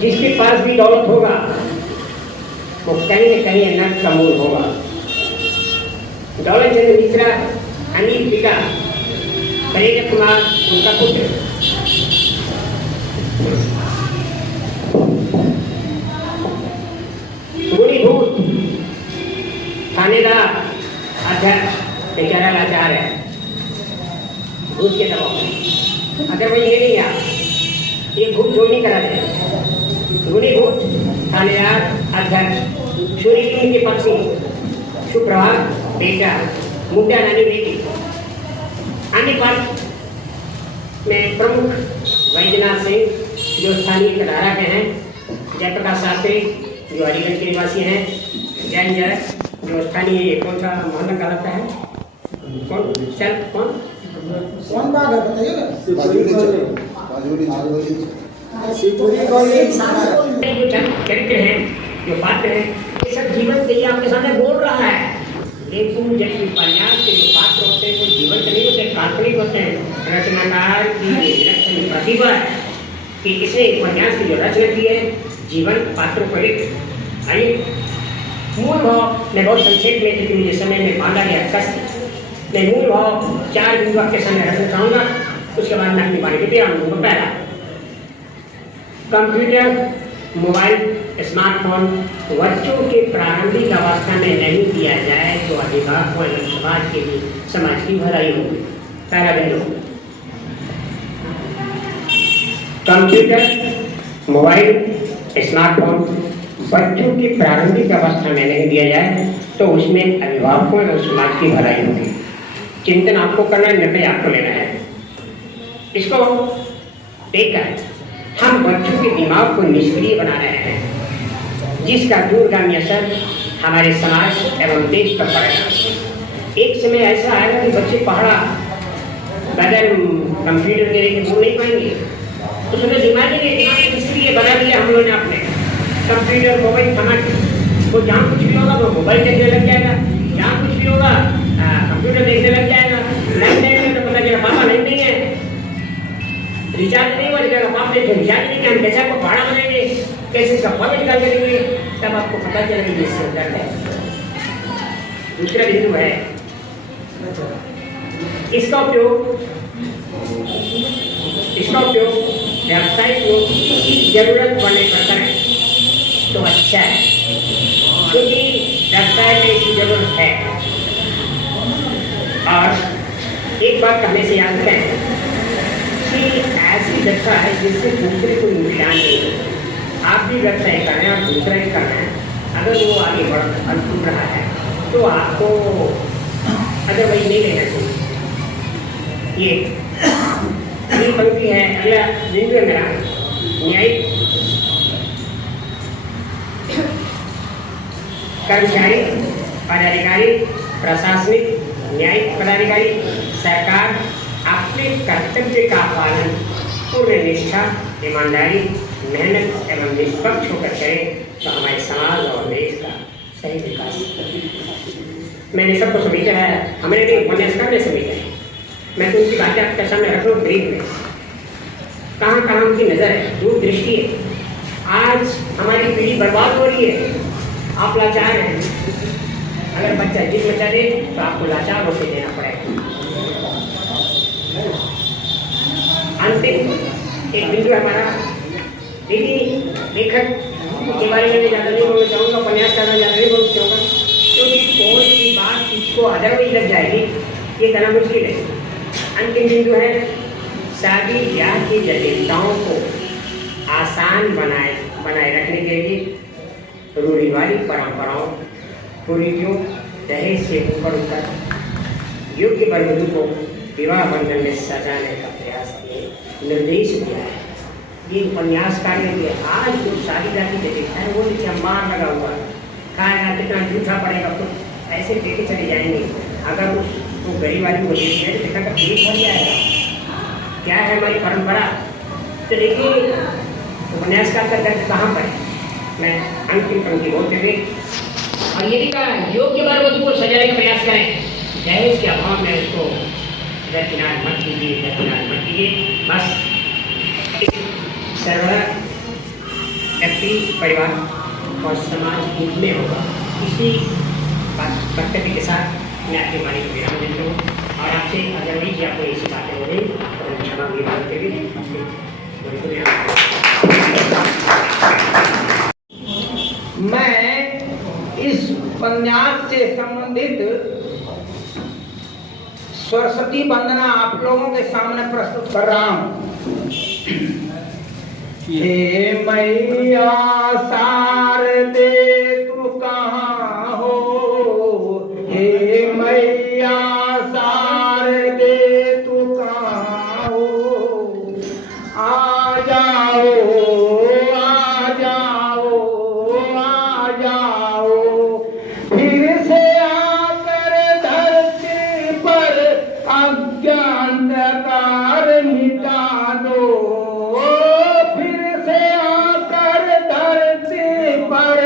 जिसके पास भी दौलत होगा वो कहीं न कहीं नर्क का मूल होगा। दौलत चंद्र मिश्रा अनिल पिता, कलेजा कुमार उनका पुत्र। गुणीभूत थानेदार अध्यक्ष, बेचारा लाचार है घूस के दबाव में। अगर वही ये नहीं आप, ये घूस जो नहीं करा दे। गुणीभूत थानेदार अध्यक्ष, सूर्य की पत्नी, सुप्रभात बेटा, मुद्दा नानी बेटी। अन्य पद में प्रमुख वैद्यनाथ सिंह जो स्थानीय कटारा के हैं, जयप्रकाश शास्त्री जो अलीगढ़ के निवासी हैं, जैन जय जो स्थानीय कौन सा मोहल्ला का लगता है, कौन बाग है बताइए ना। जो चरित्र हैं, जो पात्र हैं, ये सब जीवन से ही आपके सामने बोल रहा है। लेकिन जब उपन्यास के जो पात्र होते हैं वो जीवन से नहीं होते, काल्पनिक होते हैं। रचनाकार की विलक्षण प्रतिभा है कि इसे उपन्यास की जो रचना की है, जीवन पात्रों पर एक। आइए मूल भाव मैं बहुत संक्षेप में, क्योंकि मुझे समय में बांधा गया कष्ट, मैं मूल भाव 4 बिंदु आपके सामने रखना चाहूँगा। उसके बाद मैं अपनी बारी तैयार हूँ। पहला, कंप्यूटर, मोबाइल, स्मार्टफोन बच्चों के प्रारंभिक अवस्था में नहीं दिया जाए तो अधिकार एवं समाज की भलाई होगी। पहला बिंदु, कंप्यूटर, मोबाइल, स्मार्टफोन बच्चों की प्रारंभिक अवस्था में नहीं दिया जाए तो उसमें अभिभावकों और समाज की भलाई होगी। चिंतन आपको करना है, निर्णय आपको लेना है। इसको देखकर हम बच्चों के दिमाग को निष्क्रिय बना रहे हैं, जिसका दूरगामी असर हमारे समाज एवं देश पर पड़ेगा। एक समय ऐसा आएगा कि बच्चे पढ़ा बगैर कंप्यूटर के लेके बोल नहीं पाएंगे। तो उसमें दिमाग निष्क्रिय बना दिया हम लोगों ने अपने कंप्यूटर मोबाइल थमा के। वो जहाँ कुछ भी होगा वो मोबाइल देखने लग जाएगा, जहाँ कुछ भी होगा कंप्यूटर देखने लग जाएगा। लाइन देंगे तो पता चलेगा पापा लाइन नहीं है, रिचार्ज नहीं हो जाएगा, पापा ने रिचार्ज नहीं किया, हम कैसे आपको भाड़ा बनाएंगे, कैसे इसका फॉर्म निकाल करेंगे, तब आपको पता चलेगा ये इससे दर्द है। दूसरा बिंदु है इसका उपयोग व्यावसायिक लोग की जरूरत पड़ने पर करें तो अच्छा है, क्योंकि व्यवसाय में इसकी जरूरत है। और एक बात कहने से याद रखें कि ऐसी व्यवसाय है जिससे दूसरे को नुकसान नहीं हो। आप भी व्यवसाय कर रहे हैं और दूसरा ही कर रहे हैं, अगर वो आगे बढ़ रहा है तो आपको अदरवाइज नहीं लेना चाहिए। ये पंक्ति है, अगला बिंदु है मेरा न्यायिक कर्मचारी, पदाधिकारी, प्रशासनिक, न्यायिक पदाधिकारी, सरकार अपने कर्तव्य का पालन पूर्ण निष्ठा, ईमानदारी, मेहनत एवं निष्पक्ष होकर करे तो हमारे समाज और देश का सही विकास। मैंने सबको समीक्षा है, हमारे लिए उपन्यासकार ने समीक्षा है, मैं तो उनकी बातें आपके सामने रख रहा हूँ ब्रीफ में। कहाँ कहाँ उनकी नजर है, दूरदृष्टि है। आज हमारी पीढ़ी बर्बाद हो रही है, आप लाचार हैं। अगर बच्चा जिद मचा दे तो आपको लाचार होकर देना पड़ेगा। अंतिम एक बिंदु हमारा, दीदी लेखक के बारे में ज़्यादा नहीं बोलना चाहूँगा, उपन्यास करना ज़्यादा नहीं बोलना चाहूँगा, क्योंकि कोई सी बात किसको अदरवाइज लग जाएगी ये कहना मुश्किल है। अंतिम बिंदु है शादी ब्याह की जटिलताओं को आसान बनाए रखने के लिए रूढ़िवादी परंपराओं, कुरीतियों, दहेज से ऊपर उठकर योग्य वरवधु को विवाह बंधन में सजाने का प्रयास किए निर्देश दिया है। ये उपन्यासकार ने दिया। आज जो शादी ब्याह की जटिलता है वो नीचे मार लगा हुआ है, खाएगा कितना जूठा पड़ेगा, कुछ ऐसे देखे चले जाएंगे। अगर उसको गरीब आदमी को देखिए देखा तो पेट भर जाएगा। क्या है हमारी परंपरा, तो देखिए उपन्यासकार का दर्द कहाँ पर है। मैं अंतिम पंक्ति बोलते हुए और ये भी कहा योग्य वरवधु को सजाने का प्रयास करें, दहेज के अभाव में उसको दरकिनार मत कीजिए। बस सर्वदा व्यक्ति, परिवार और समाज हित में होगा। इसी वक्तव्य के साथ मैं आपके वाणी को विराम देता हूँ और आपसे अगर नहीं किया कोई ऐसी बातें हो रही तो क्षमा भी मांगते हुए मैं इस उपन्यास से संबंधित सरस्वती वंदना आप लोगों के सामने प्रस्तुत कर रहा हूँ। हे मैया शारदे तू कहाँ हो, हे मैया शारदे तू कहाँ हो, आ जाओ आ जाओ आ जाओ, फिर से आकर धरती पर अज्ञानकार मिटा दो, फिर से आकर धरती पर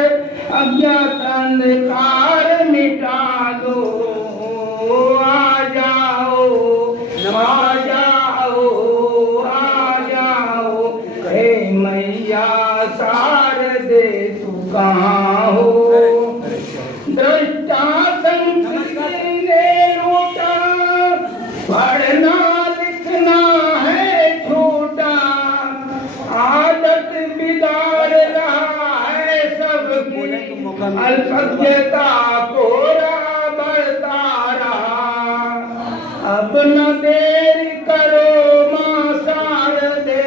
अज्ञानकार मिटा दो, आ जाओ आ जाओ आ जाओ, हे मैया शारदे तू कहाँ हो। दृष्टा संस्कृति ने लूटा, पढ़ना लिखना है छूटा, आदत बिगाड़ रहा है सबकी, अल्पज्ञता कोरा बढ़ता रहा। अब न देर करो माँ शारदे,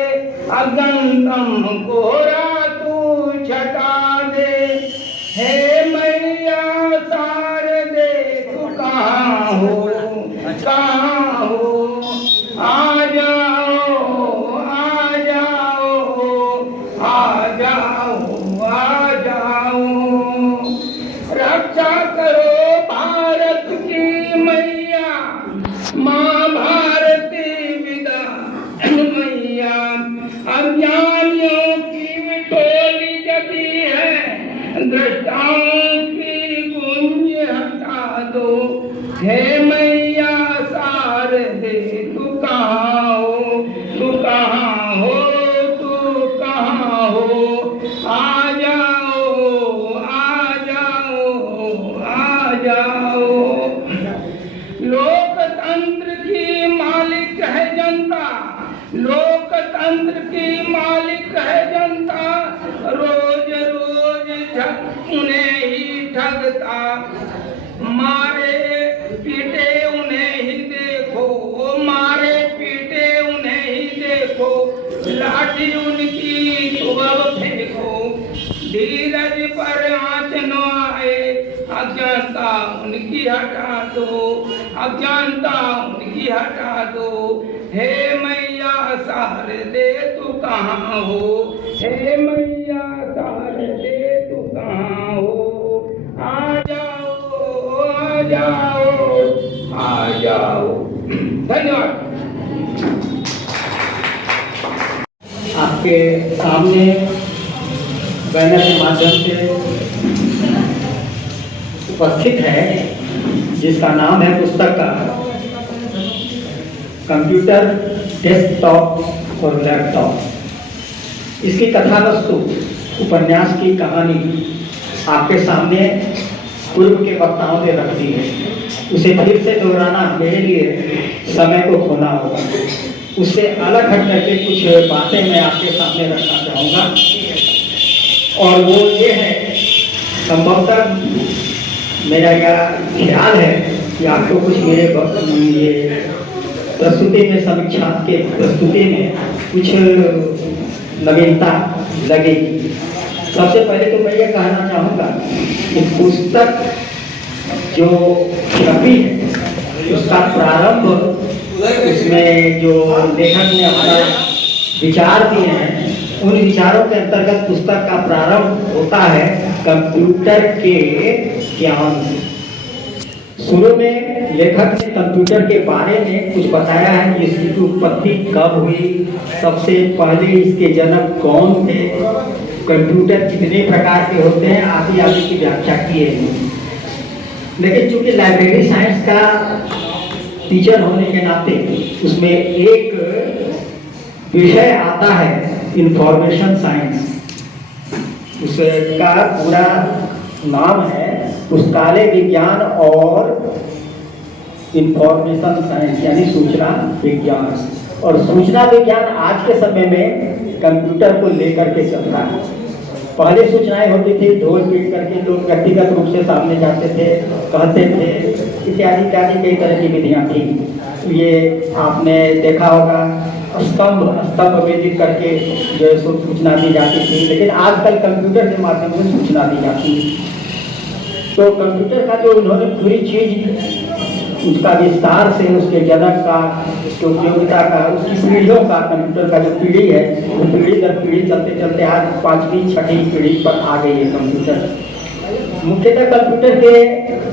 अगंतम कोरा तू छटा दे, ज्ञानियों की टोली जगी है, दृष्टाओं की गुंज हटा दो। हे मैया शारदे तू कहाँ हो, तू कहाँ हो, तू कहाँ हो? आ जाओ, आ जाओ, आ जाओ। लोकतंत्र की मालिक है जनता, लोकतंत्र की मालिक है जनता। रोज रोज उन्हें ही ठगता, मारे पीटे उन्हें ही देखो, मारे पीटे उन्हें ही देखो। लाठी उनकी तो अब फेंको, धीरज पर आँच न आए। अज्ञानता उनकी हटा दो, अज्ञानता उनकी हटा दो। हे मैया शारदे तू कहाँ हो, हे मैया शारदे तू कहाँ हो? आ जाओ, आ जाओ, आ जाओ। धन्यवाद। आपके सामने बैनर के माध्यम से उपस्थित है, जिसका नाम है पुस्तक का कंप्यूटर, डेस्कटॉप और लैपटॉप। इसकी कथा वस्तु, उपन्यास की कहानी आपके सामने पूर्व के वक्ताओं ने रख दी है। उसे फिर से दोहराना मेरे लिए समय को खोना होगा। उससे अलग हट करके कुछ बातें मैं आपके सामने रखना चाहूँगा, और वो ये है, संभवतः मेरा यह ख्याल है कि आपको कुछ मेरे ये प्रस्तुति में, समीक्षा के प्रस्तुति में कुछ नवीनता लगेगी। सबसे पहले तो मैं ये कहना चाहूँगा कि पुस्तक जो छपी है उसका प्रारंभ, उसमें जो लेखक ने अपना विचार दिए हैं, उन विचारों के अंतर्गत पुस्तक का प्रारंभ होता है कंप्यूटर के ज्ञान से। शुरू में लेखक ने कंप्यूटर के बारे में कुछ बताया है कि इसकी उत्पत्ति कब हुई, सबसे पहले इसके जनक कौन थे, कंप्यूटर कितने प्रकार के होते हैं, आदि आदि की व्याख्या की है। लेकिन चूंकि लाइब्रेरी साइंस का टीचर होने के नाते उसमें एक विषय आता है इंफॉर्मेशन साइंस। उसका पूरा नाम है पुस्तकालय विज्ञान और इंफॉर्मेशन साइंस, यानी सूचना विज्ञान। और सूचना विज्ञान आज के समय में कंप्यूटर को लेकर के चल रहा है। पहले सूचनाएं होती थी, ढोल पीट करके लोग व्यक्तिगत रूप से सामने जाते थे, कहते थे, इत्यादि इत्यादि कई तरह की विधियाँ थी। ये आपने देखा होगा, स्तंभ में लिख करके जो है सूचना दी जाती थी, लेकिन आजकल कंप्यूटर के माध्यम से सूचना दी जाती है। तो कंप्यूटर का जो उन्होंने पूरी चीज, उसका विस्तार से, उसके जनक का, उसकी उपयोगिता का, उसकी पीढ़ियों का, कंप्यूटर का जो पीढ़ी है वो पीढ़ी दर पीढ़ी चलते चलते आज 5वीं 6वीं पीढ़ी पर आ गई है कंप्यूटर। मुख्यतः कंप्यूटर के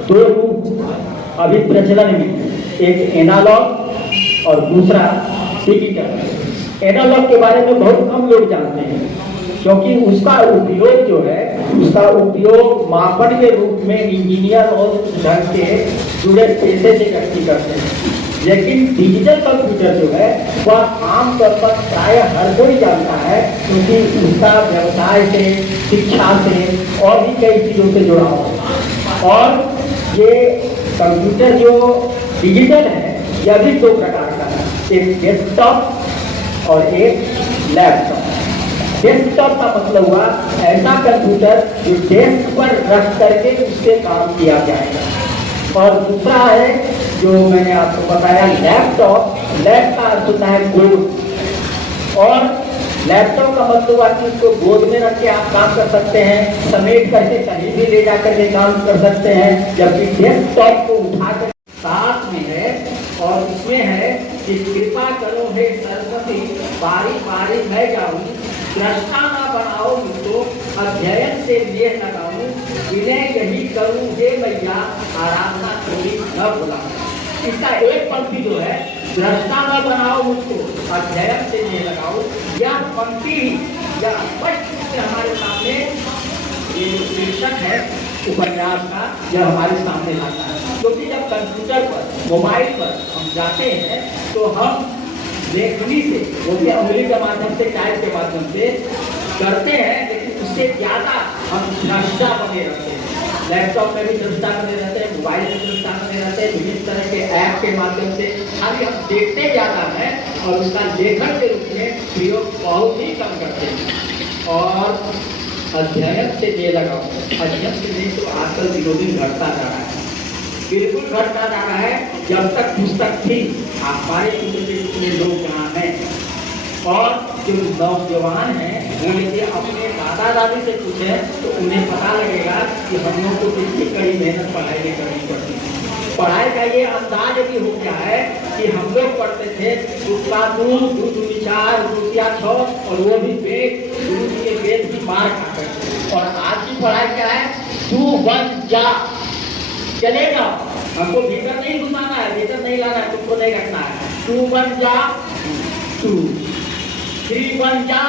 दो रूप अभी प्रचलन में, एक एनालॉग और दूसरा डिजिटल। एनालॉग के बारे में बहुत कम लोग जानते हैं, क्योंकि उसका उपयोग जो है, उसका उपयोग मापन के रूप में इंजीनियर और ढंग के जुड़े पेशे से व्यक्ति करते हैं। लेकिन डिजिटल कंप्यूटर जो है वह आमतौर पर प्राय हर कोई जानता है, क्योंकि उसका व्यवसाय से, शिक्षा से और भी कई चीज़ों से जुड़ा हुआ है। और ये कंप्यूटर जो डिजिटल है यह भी दो प्रकार का है, एक डेस्कटॉप और एक लैपटॉप। डेस्कटॉप का मतलब हुआ ऐसा कंप्यूटर जो डेस्क पर रख करके उससे काम किया जाएगा। और दूसरा है जो मैंने आपको बताया लैपटॉप। लैप का अर्थ होता है गोद, और लैपटॉप का मतलब हुआ कि उसको गोद में रख के आप काम कर सकते हैं, समेट करके कहीं भी ले जा करके काम कर सकते हैं। जबकि डेस्कटॉप को उठा कर साथ में है, और उसमें है कि कृपा करो हे सरस्वती, बारी बारी मैं जाऊँ, दृष्टा न बनाओ मुझको, अध्ययन से मेह लगाऊं, विनय यही करूं हे मैया, आराधना थोड़ी न भुलाऊं। इसका एक पंक्ति जो है दृष्टा न बनाओ मुझको, अध्ययन से नहीं लगाओ। यह पंक्ति यह स्पष्ट रूप से हमारे सामने ये जो शीर्षक है उपन्यास का यह हमारे सामने लाता है। क्योंकि जब कंप्यूटर पर मोबाइल पर हम जाते हैं तो हम लेखनी से वो भी उंगली के माध्यम से टाइप के माध्यम से करते हैं, लेकिन उससे ज्यादा हम दृष्टा बने रहते हैं। लैपटॉप में भी दृष्टा बने रहते हैं, मोबाइल में दृष्टा बने रहते हैं, विभिन्न तरह के ऐप के माध्यम से खाली हम देखते ज्यादा है और उसका लेखन के रूप में प्रयोग बहुत ही कम करते हैं। और अध्ययन से ये लगाओ, अध्ययन से नहीं तो आजकल दिनों दिन घटता जा रहा है, बिल्कुल घटता जा रहा है। जब तक पुस्तक थी हमारे उम्र के जितने लोग यहाँ हैं और जो नौजवान हैं वो यदि अपने दादा दादी से पूछे तो उन्हें पता लगेगा कि हम लोग को कितनी कड़ी मेहनत पढ़ाई में करनी पड़ती है। पढ़ाई का ये अंदाज भी हो गया है कि हम लोग पढ़ते थे उसका 2 2 2 4 2 6 और वो भी वेद गुरु जी के वेद की मार खाकर। और आज की पढ़ाई क्या है, 2 1 जा चलेगा, हमको भीतर नहीं घुमाना है, भीतर नहीं लाना है, तुमको नहीं रखना है। 2 1 जा 2, 3 1 जा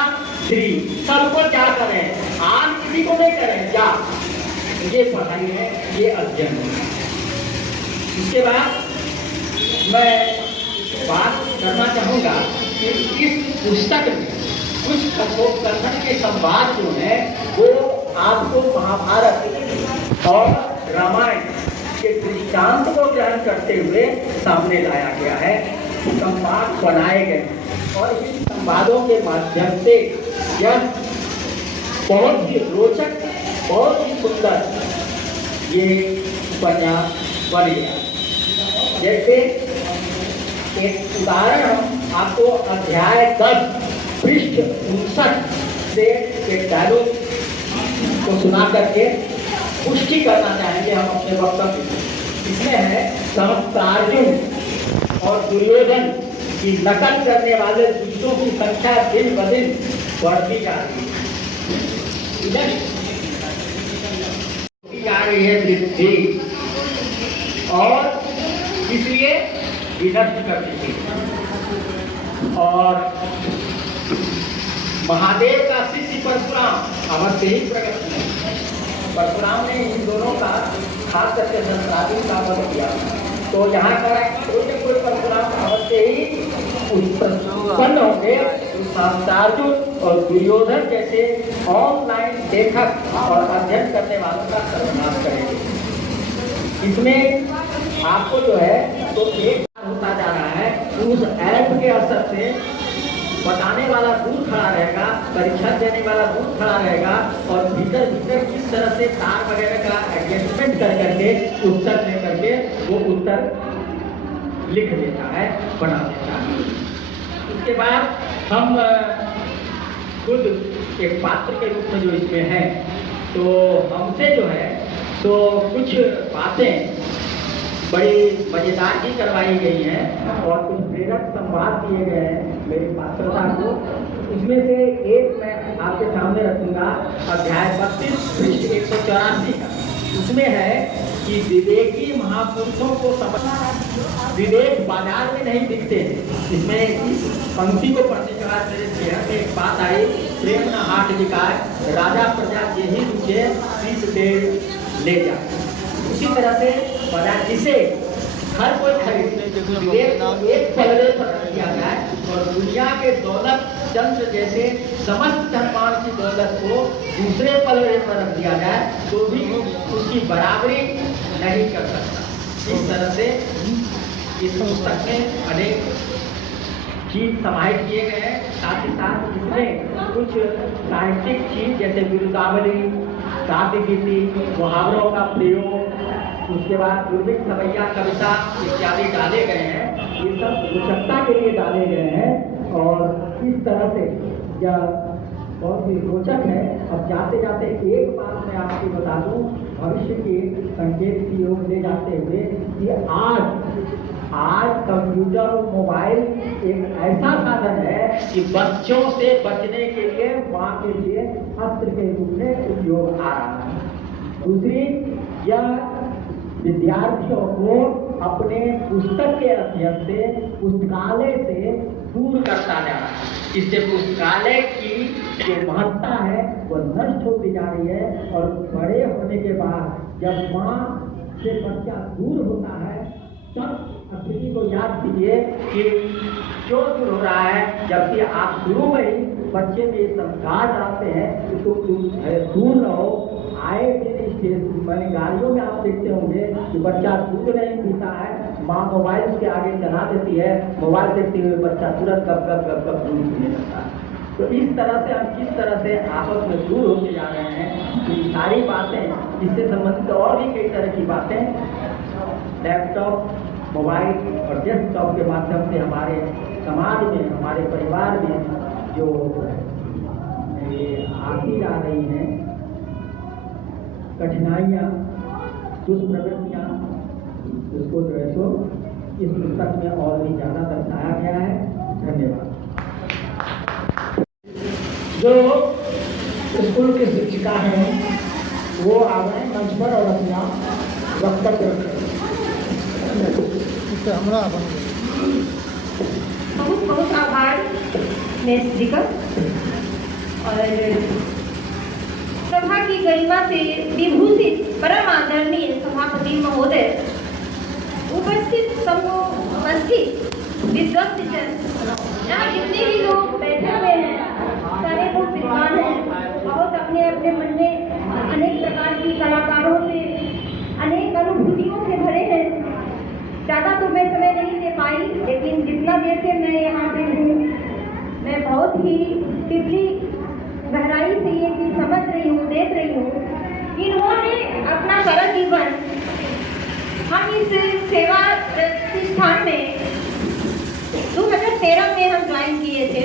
3, सबको क्या करें, आज किसी को नहीं करें जा। ये पढ़ाई है, ये अध्ययन है। इसके बाद मैं बात करना चाहूँगा कि इस पुस्तक में कुछ कथोपकथन के संवाद जो है वो आपको महाभारत और रामायण के दृष्टांत को ग्रहण करते हुए सामने लाया गया है, संवाद बनाए गए और इन संवादों के माध्यम से यह बहुत ही रोचक, बहुत ही सुंदर ये उपन्यास बन गया। जैसे एक उदाहरण हम आपको अध्याय 10 पृष्ठ 59 से एक डायलॉग को सुना करके पुष्टि करना चाहेंगे हम अपने वक्तव्य में। इसमें है सहस्त्रार्जुन और दुर्योधन की नकल करने वाले दुष्टों की संख्या दिन ब दिन बढ़ती जा रही है वृद्धि, और इसलिए विनष्ट कर दी। और महादेव का शिष्य परशुराम अवश्य ही प्रकट हुए। परशुराम ने इन दोनों का खास करके सहस्त्रार्जुन का वध किया, तो यहाँ पर कोई परशुराम अवश्य ही उत्पन्न होंगे। सहस्त्रार्जुन और दुर्योधन जैसे ऑनलाइन लेखक और अध्ययन करने वालों का सर्वनाश करेंगे। इसमें आपको जो है तो एक होता जा रहा है, उस ऐप के असर से बताने वाला दूर खड़ा रहेगा, परीक्षा देने वाला दूर खड़ा रहेगा और भीतर भीतर किस तरह से तार वगैरह का एडजस्टमेंट कर करके उत्तर ले करके वो उत्तर लिख देता है, बना देता है। उसके बाद हम खुद एक पात्र के रूप में जो इसमें है, तो हमसे जो है तो कुछ बातें बड़ी मजेदार ही करवाई गई हैं और कुछ प्रेरक संवाद दिए गए हैं मेरी पात्रता को। इसमें से एक मैं आपके सामने रखूंगा, अध्याय 32 पृष्ठ 184 का। उसमें है कि विवेकी महापुरुषों को समझना, विवेक बाजार में नहीं दिखते हैं। इसमें इस पंक्ति को पढ़ने के बाद मेरे चेहरे में एक बात आई, प्रेम न हाट बिकाय, राजा प्रजा यही रुचे, शीश डेढ़ ले जा। उसी तरह से बाजार जिसे हर कोई खरीदने विवेक एक पलड़े पर रख दिया जाए और दुनिया के दौलत चंद्र जैसे समस्त धनवान की दौलत को दूसरे पलड़े पर रख दिया जाए तो भी उसकी बराबरी नहीं कर सकता। इस तरह से इस पुस्तक में अनेक चीज समाहित किए गए हैं। साथ ही साथ इसमें कुछ साहित्यिक चीज जैसे विरुदावली, काव्य गीति, मुहावरों का प्रयोग, उसके बाद दुर्भिक्ष सवैया कविता इत्यादि डाले गए हैं। ये सब रोचकता के लिए डाले गए हैं और इस तरह से यह बहुत ही रोचक है। अब जाते जाते एक बात मैं आपको बता दूं, भविष्य के संकेत की ओर ले जाते हुए कि आज कंप्यूटर और मोबाइल एक ऐसा साधन है कि बच्चों से बचने के लिए माँ के लिए अस्त्र के रूप में उपयोग आ रहा है। दूसरी, यह विद्यार्थियों को अपने पुस्तक के अध्ययन से, पुस्तकालय से दूर करता जा रहा है। इससे पुस्तकालय की जो महत्ता है वो नष्ट होती जा रही है। और बड़े होने के बाद जब माँ से बच्चा दूर होता है तब स्थिति को याद कीजिए कि क्यों दूर हो रहा है, जबकि आप शुरू में ही बच्चे में संस्कार डालते हैं कि तुम दूर रहो। आए दिन मैंने गाड़ियों में आप देखते होंगे कि बच्चा दूध नहीं पीता है, माँ मोबाइल के आगे चला देती है, मोबाइल देखते हुए बच्चा तुरंत गप गप गप गप दूध पीने लगता है। तो इस तरह से हम किस तरह से आपस में दूर होते जा रहे हैं, ये सारी बातें, इससे संबंधित और भी कई तरह की बातें लैपटॉप, मोबाइल और डेस्कटॉप के माध्यम से हमारे समाज में, हमारे परिवार में जो आती जा रही हैं कठिनाइयाँ, दुष्प्रवृत्तियाँ, उसको जो है सो इस पुस्तक में और भी ज़्यादा दर्शाया गया है। धन्यवाद। जो स्कूल की शिक्षिका हैं वो आ गए मंच पर और अपना वक्तव्य रखें। बहुत बहुत आभार मिस जी का। और सभा की गरिमा से विभूषित परम आदरणीय सभापति महोदय, उपस्थित विद्वत्तजन, यहाँ जितने भी लोग बैठे हुए हैं सारे लोग विद्वान हैं, बहुत अपने अपने मन में अनेक प्रकार की कलाकारों से, अनेक अनुभूतियों से भरे हैं। ज़्यादा तो मैं समय नहीं दे पाई, लेकिन जितना देर से मैं यहाँ पे हूँ मैं बहुत ही डीपली गहराई से ये चीज़ समझ रही हूँ, देख रही हूँ। इन्होंने अपना सारा जीवन हम इस सेवा प्रतिष्ठान में 2013 में हम ज्वाइन किए थे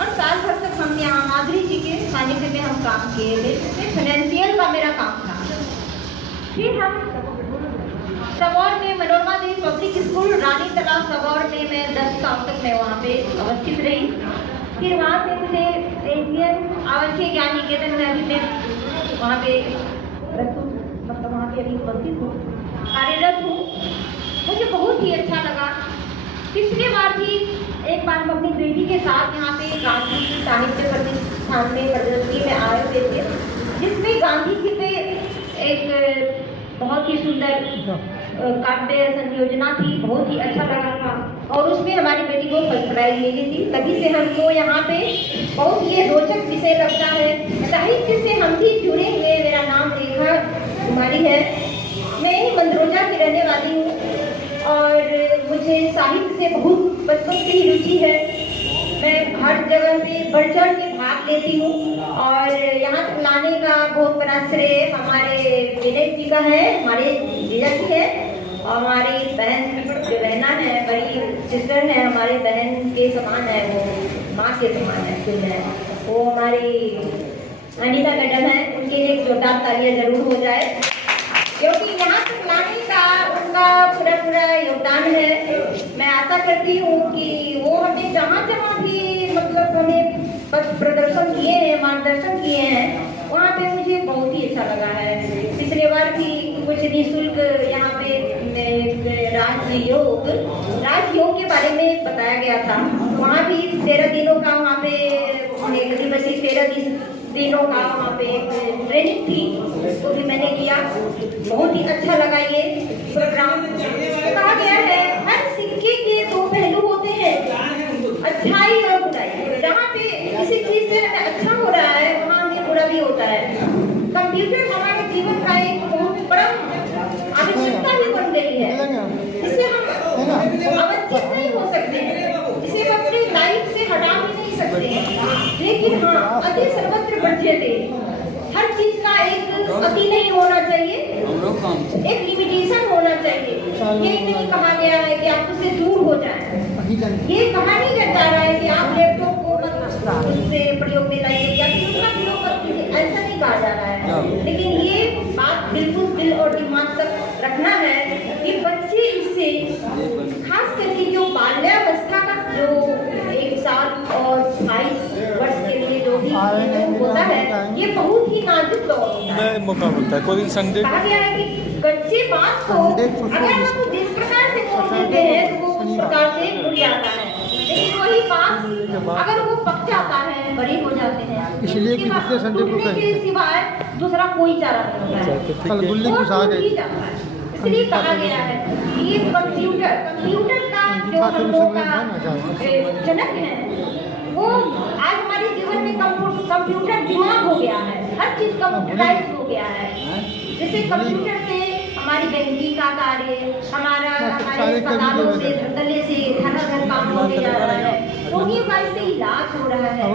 और साल भर तक हम यहाँ माधुरी जी के सानिध्य में हम काम किए थे। फाइनेंशियल का मेरा काम था। फिर हम सबौर में मनोरमा देवी पब्लिक स्कूल रानी तालाब सबौर में मैं 10 साल तक मैं वहाँ पे अवस्थित रही। फिर वहाँ से मुझे एशियन आवासीय ज्ञान निकेतन में अभी मैं वहाँ पे मतलब वहाँ पे अभी उपस्थित हूँ, कार्यरत हूँ। मुझे बहुत ही अच्छा लगा। पिछले बार भी एक बार हम अपनी बेटी के साथ यहाँ पे गांधी जी साहित्य प्रतिष्ठान में प्रदर्शनी में आए हुए थे, जिसमें गांधी जी पे एक बहुत ही सुंदर काव्य संयोजना थी, बहुत ही अच्छा लगा था और उसमें हमारी बेटी को फर्स्ट प्राइज मिली थी। तभी से हमको यहाँ पे बहुत ये रोचक विषय लगता है। साहित्य से हम भी जुड़े हुए। मेरा नाम रेखा कुमारी है, मैं मंदरोजा की रहने वाली हूँ और मुझे साहित्य से बहुत बचपन से ही रुचि है। मैं हर जगह पे बढ़ चढ़ के भाग लेती हूँ और यहाँ तक लाने का बहुत बड़ा श्रेय हमारे विनय जी का है, हमारे जीजा जी है और हमारी बहन जो बहना है, बड़ी सिस्टर है, हमारे बहन के समान है, वो माँ के समान है, जो है वो हमारी अनिता मैडम है। उनके लिए एक जोरदार तालियां जरूर हो जाए, क्योंकि यहाँ तक लाने का उनका पूरा योगदान है। मैं आशा करती हूँ कि वो हमें जहाँ भी मतलब हमें प्रदर्शन किए हैं, मार्गदर्शन किए हैं, वहाँ पे मुझे बहुत ही अच्छा लगा है। पिछले बार भी कुछ निःशुल्क यहाँ पे राजयोग के बारे में बताया गया था। वहाँ भी 13 दिनों का वहाँ पे एक दिवसीय 13 दिनों का वहाँ पे ट्रेनिंग थी, उसको भी मैंने किया। बहुत ही अच्छा लगा ये प्रोग्राम। कहा गया है हर सिक्के के 2 पहलू होते हैं, अच्छाई और बुराई। जहाँ पे किसी चीज से हमें अच्छा हो रहा है वहाँ हमें बुरा भी होता है। कंप्यूटर हमारे जीवन का एक बहुत बड़ा आवश्यकता भी बन गई है। इससे हम अवंचित नहीं हो सकते हैं, इसे हम अपनी लाइफ से हटा भी नहीं सकते। लेकिन हाँ, अति सर्वत्र वर्ज्यते, हर चीज का एक अति नहीं होना चाहिए, एक लिमिटेशन होना चाहिए। ये नहीं कहा गया है कि आप उससे दूर हो जाएं। ये कहा नहीं जा रहा है कि आप लैपटॉप को उससे प्रयोग में लाइए या फिर उसका प्रयोग मत कीजिए, ऐसा नहीं कहा जा रहा है। लेकिन ये बात बिल्कुल दिल और दिमाग तक रखना है कि बच्चे इससे खास करके जो बाल्यावस्था का जो 1 साल और 22 वर्ष के लिए जो भी होता है, ये बहुत ही नाजुक दौर होता है। मौका मिलता है कोई संडे कहा गया है कि कच्चे बांस को अगर हम जिस प्रकार से तोड़ देते हैं तो वो उस प्रकार से मुड़ जाता है, लेकिन वही बांस अगर वो पक जाता है, बड़े हो जाते हैं, इसलिए कि दूसरे संडे को टूटने के सिवाय दूसरा कोई चारा नहीं होता है, कल गुल्ली वो घुसा टूट गई। ही जाता है। इसलिए कहा गया है कि ये कंप्यूटर का जो हम लोग का जनक है, वो आज हमारे जीवन में कंप्यूटर दिमाग हो गया है, हर चीज कंप्यूटराइज हो गया है। जैसे कंप्यूटर से हमारी बैंकिंग का कार्य, हमारे अस्पतालों से धड़ल्ले से घर घर काम होने जा रहा है, रोगियों का इससे इलाज हो रहा है,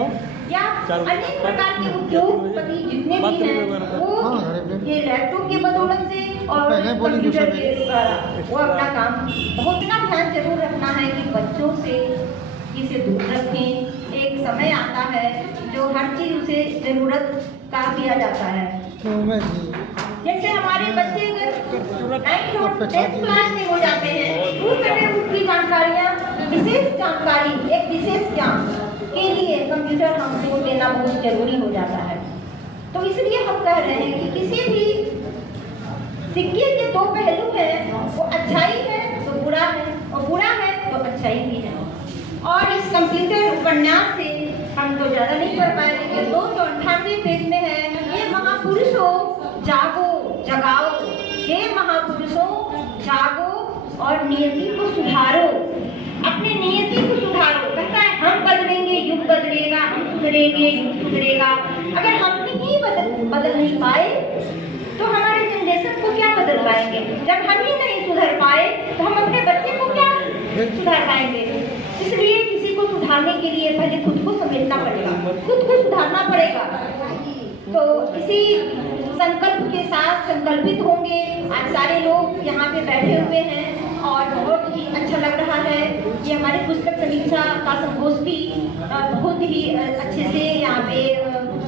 या अनेक प्रकार के उद्योगपति जितने भी हैं वो ये लैपटॉप की बदौलत से और कंप्यूटर के द्वारा वो अपना काम बहुत ना ध्यान जरूर रखना है कि बच्चों से इसे दूर रखें। एक समय आता है जो हर चीज उसे जरूरत का दिया जाता है। जैसे हमारे बच्चे अगर 9th और 10th क्लास में हो जाते हैं, उस समय उसकी जानकारियाँ, विशेष जानकारी, एक विशेष ज्ञान के लिए कंप्यूटर हमको देना बहुत जरूरी हो जाता है। तो इसलिए हम कह रहे हैं कि किसी भी सिक्के के दो पहलू हैं, वो अच्छाई है तो बुरा है, और बुरा है तो अच्छाई भी है। और इस कंप्यूटर उपन्यास से हम तो ज़्यादा नहीं पढ़ पाए, लेकिन 298 पेज में है, ये महापुरुषों जागो जगाओ, हे महापुरुषों जागो और नियति को सुधारो, अपने नियति को सुधारो। कहता है हम बदलेंगे युग बदलेगा, हम सुधरेंगे युग सुधरेगा। अगर हम ही बदल नहीं पाए तो हमारे जनरेशन को क्या बदल पाएंगे? जब हम ही नहीं सुधर पाए तो हम अपने बच्चे को क्या सुधार पाएंगे? इसलिए किसी को सुधारने के लिए पहले खुद को समेटना पड़ेगा, खुद को सुधारना पड़ेगा। तो इसी संकल्प के साथ संकल्पित होंगे आज सारे लोग यहाँ पे बैठे हुए हैं, और बहुत ही अच्छा लग रहा है कि हमारे पुस्तक समीक्षा का संगोष्ठी बहुत ही अच्छे से यहाँ पे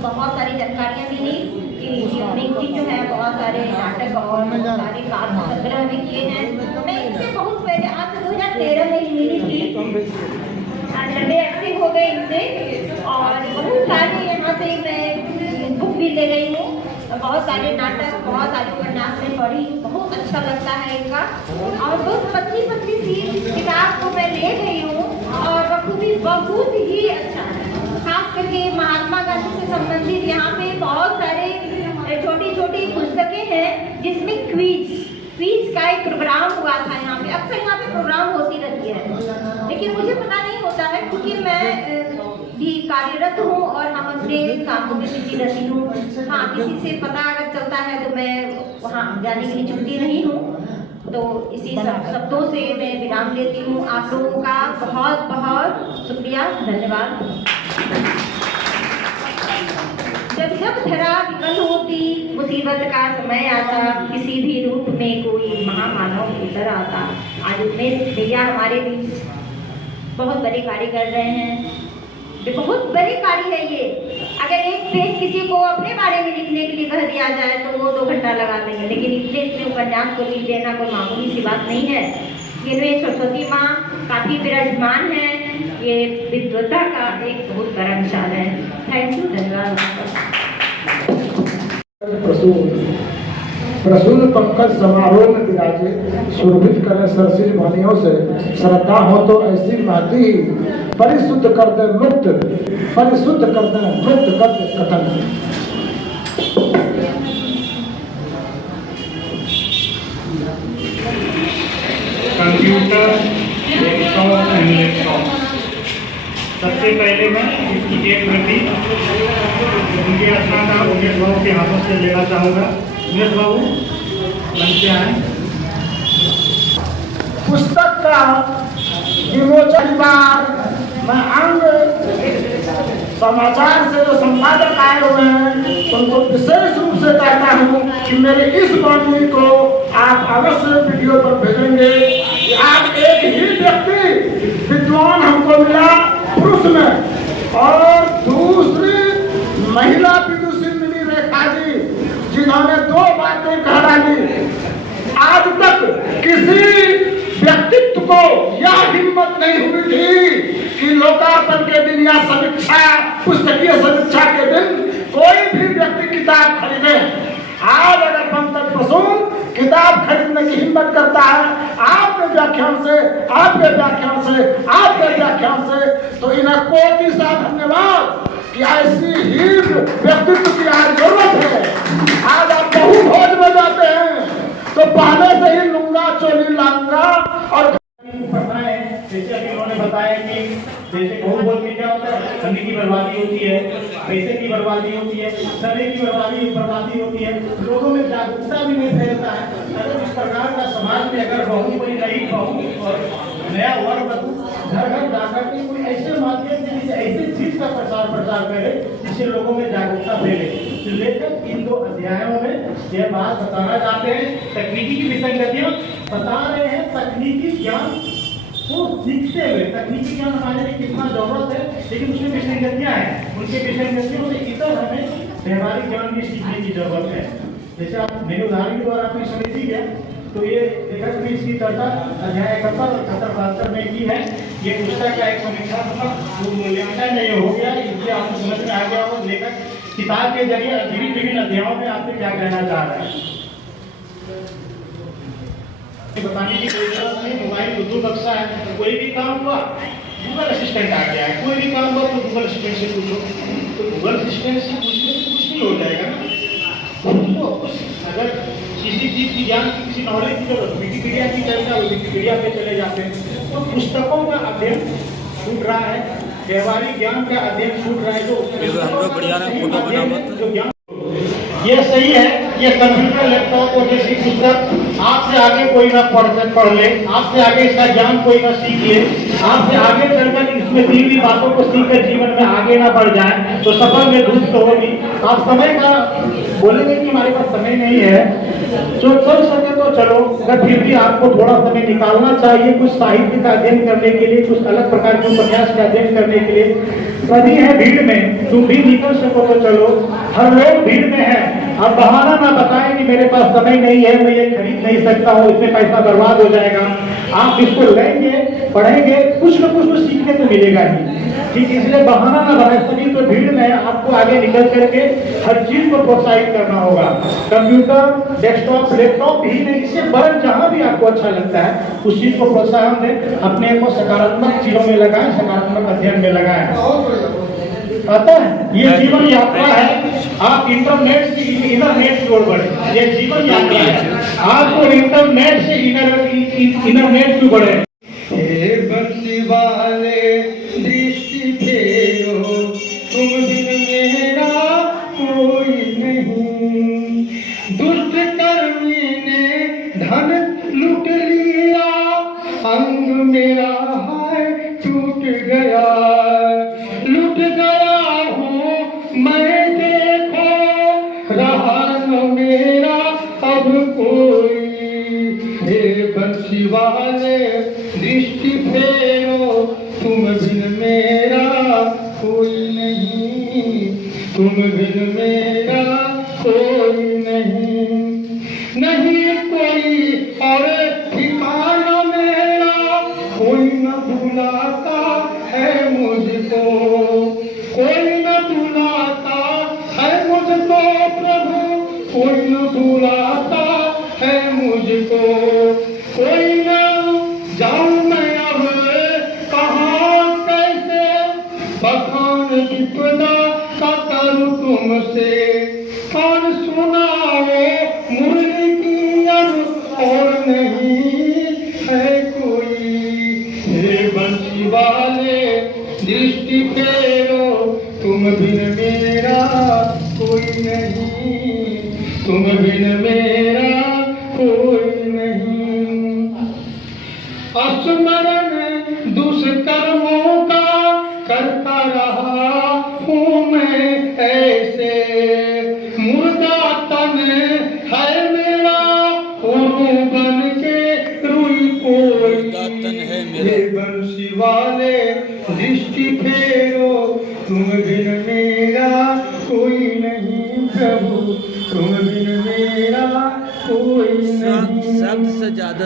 बहुत सारी जानकारियाँ मिली कि मिंकी जो है बहुत सारे नाटक और बहुत सारे काव्य संग्रह भी किए हैं। मैं इनसे बहुत पहले, आज 2013 में मिली थी, लंबे अरसे हो गए इनसे, और बहुत सारे यहाँ से मैं बुक भी ले गई हूँ, बहुत सारे नाटक, बहुत सारे उपन्यास में पढ़ी, बहुत अच्छा लगता है इनका। और बहुत पतली सी किताब को मैं ले गई हूँ, और बखूबी बहुत ही अच्छा है। खास करके महात्मा गांधी से संबंधित यहाँ पे बहुत सारे छोटी छोटी पुस्तकें हैं, जिसमें क्विज का एक प्रोग्राम हुआ था यहाँ पे। अक्सर यहाँ पे प्रोग्राम होती रहती है, लेकिन मुझे पता नहीं होता है क्योंकि मैं भी कार्यरत हूँ और हम अपने कामों में बिजी रहती हूँ। हाँ, किसी से पता अगर चलता है तो मैं वहाँ जाने के लिए छुट्टी नहीं हूँ। तो इसी शब्दों से मैं विराम लेती हूँ। आप लोगों का बहुत बहुत शुक्रिया, धन्यवाद। जब जब धरा विकल होती, मुसीबत का समय आता, किसी भी रूप में कोई महामानव उतर आता। आज उमेश भैया हमारे बीच बहुत बड़े कार्य कर रहे हैं, बहुत बड़े कार्य है ये। अगर एक पेज किसी को अपने बारे में लिखने के लिए कह दिया जाए तो वो 2 घंटा लगा देंगे, लेकिन इतने उपन्यास को लिख देना कोई मामूली सी बात नहीं है। ये सरस्वती माँ काफी विराजमान है, ये विद्वता का एक बहुत बड़ा मिसाल है। थैंक यू, धन्यवाद। प्रसून पंकज समारोह में विराजे, सुरभित करे सरसिज ध्वनियों से। श्रद्धा हो तो ऐसी महती ही परिशुद्ध कर दे मुक्त, परिशुद्ध कर दे मुक्त कर दे कथन। Computer laptop. सबसे पहले मैं इसकी एक प्रति उनके रचनाकार उमेश बाबू के हाथों से लेना चाहूँगा। उमेश बाबू मंच आए। पुस्तक का विमोचन बार मैं अंग समाचार से जो संपादक आए हुए हैं उनको विशेष रूप से कहता हूँ कि मेरे इस वाणी को आप अवश्य वीडियो पर भेजेंगे कि आज एक ही व्यक्ति विद्वान हमको मिला पुरुष में, और दूसरी महिला विदुषी मिली रेखा जी, जिन्होंने 2 बातें कह डाली। आज तक किसी व्यक्तित्व को यह हिम्मत नहीं हुई थी कि लोकार्पण के दिन या समीक्षा, पुस्तकीय समीक्षा के दिन कोई भी व्यक्ति किताब खरीदे। आज अगर पंकज प्रसून किताब खरीदने की हिम्मत करता है आपके व्याख्यान से, आपके व्याख्यान से, आपके व्याख्यान से। तो इन्हें कोटि सा धन्यवाद कि ऐसी ही व्यक्तित्व की आज जरूरत है। आज आप बहु भोज में जाते हैं तो पहले से ही लूंगा चोली लाऊंगा। और जैसे अभी उन्होंने बताया कि जैसे बहु बोल के क्या होता है, समय की बर्बादी होती है, पैसे की बर्बादी होती है, समय की बर्बादी होती है, लोगों में जागरूकता भी नहीं फैलता है। अगर इस प्रकार का समाज में अगर बहू कोई नई बहू और नया वर्ग घर घर जाकर के कोई ऐसे माध्यम से ऐसे चीज का प्रसार करे जिससे लोगों में जागरूकता फैले। तो लेखक इन 2 अध्यायों में यह बात बताना चाहते हैं, तकनीकी की विसंगतियां बता रहे हैं। तकनीकी ज्ञान को सीखते हुए तकनीकी ज्ञान हमारे लिए कितना जरूरत है, लेकिन उसमें विसंगतियां हैं। उनके विसंगतियों से इतर हमें व्यवहारिक ज्ञान भी सीखने की जरूरत है। जैसे आप मेरे उदाहरण के द्वारा आपने समझ लिया, तो ये लेखक ने इसकी चर्चा अध्याय 71 और 72 में की है। ये पुस्तक का एक समीक्षात्मक मूल्यांकन नहीं हो गया, इसलिए आपको समझ में आ गया हो लेखक किताब के जरिए विभिन्न अध्यायों में आपसे क्या कहना चाह रहे हैं। बताने की कोई जरूरत नहीं, मोबाइल बुद्धू बक्सा है। कोई भी काम हुआ गूगल असिस्टेंट आ गया है, कोई भी काम हुआ तो गूगल असिस्टेंट से पूछो, तो गूगल असिस्टेंट से पूछने से कुछ नहीं हो जाएगा ना। तो अगर किसी चीज की ज्ञान की किसी नॉलेज की जरूरत, विकिपीडिया की चर्चा हो, विकिपीडिया पे चले जाते हैं। तो पुस्तकों का अध्ययन छूट रहा है, व्यवहारिक ज्ञान का अध्ययन छूट रहा है। जो ज्ञान ये सही है, ये कंप्यूटर लैपटॉप और जैसी पुस्तक आपसे आगे कोई ना पढ़ ले, आपसे आगे इसका ज्ञान कोई ना सीख ले, आपसे आगे चलकर इसमें दी हुई बातों को सीखकर जीवन में आगे ना बढ़ जाए तो सफल में धूप तो होगी। आप समय का बोलेंगे कि हमारे पास समय नहीं है, जो चल सके तो चलो, अगर फिर भी आपको थोड़ा समय निकालना चाहिए कुछ साहित्य का अध्ययन करने के लिए, कुछ अलग प्रकार के उपन्यास का अध्ययन करने के लिए। सभी है भीड़ में, तुम भी निकल सको तो चलो। हर लोग भीड़ में है, अब बहाना ना बताएं कि मेरे पास समय नहीं है, मैं ये खरीद नहीं सकता हूँ, इसमें पैसा बर्बाद हो जाएगा। आप इसको लेंगे, पढ़ेंगे, कुछ न कुछ तो सीखने को मिलेगा ही। ठीक, इसलिए बहाना ना बनाए। सभी तो भीड़ में है, आपको आगे निकल करके हर चीज को प्रोत्साहित करना होगा। कंप्यूटर, डेस्कटॉप, लैपटॉप ही नहीं, इससे बड़े जहां भी आपको अच्छा लगता है उस चीज को प्रोत्साहन दें, अपने को सकारात्मक चीजों में लगाएं, सकारात्मक अध्ययन में लगाएं। पता है ये जीवन यात्रा है, आप इंटरनेट से इंटरनेट की ओर बढ़े, ये जीवन यात्रा है, आपको इंटरनेट से इंटरनेट की बढ़े। हे बंसी वाले दृष्टि फेरो, तुम बिन मेरा कोई नहीं। दुष्ट कर्मी ने धन लूट लिया, अंग मेरा है टूट गया। लूट गया हूँ मैं, देखो रहा न मेरा अब कोई। हे बंसी वाले दृष्टि फेरो, तुम बिन मेरा कोई नहीं। तुम बिन मेरा कोई नहीं। नहीं कोई और ठिकाना मेरा, कोई न बुलाता है मुझको। कोई न बुलाता है मुझको प्रभु, कोई न बुलाता है मुझको। कोई न जाऊं मैं अब कहाँ कैसे, बखान विपदा का करूं तुमसे। कान सुनाओ मुरली की और नहीं है कोई। हे बंसी वाले दृष्टि फेरो, तुम बिन मेरा कोई नहीं। तुम बिन मेरा कोई नहीं। स्मरण दुष्कर्मों का करता रहा हूँ मैं ऐसे। मुर्दा तन है मेरा, रूह बन के रुई कोई। हे बंसी वाले दृष्टि फेरो, तुम बिन मेरा कोई नहीं प्रभु। तुम बिन मेरा कोई नहीं।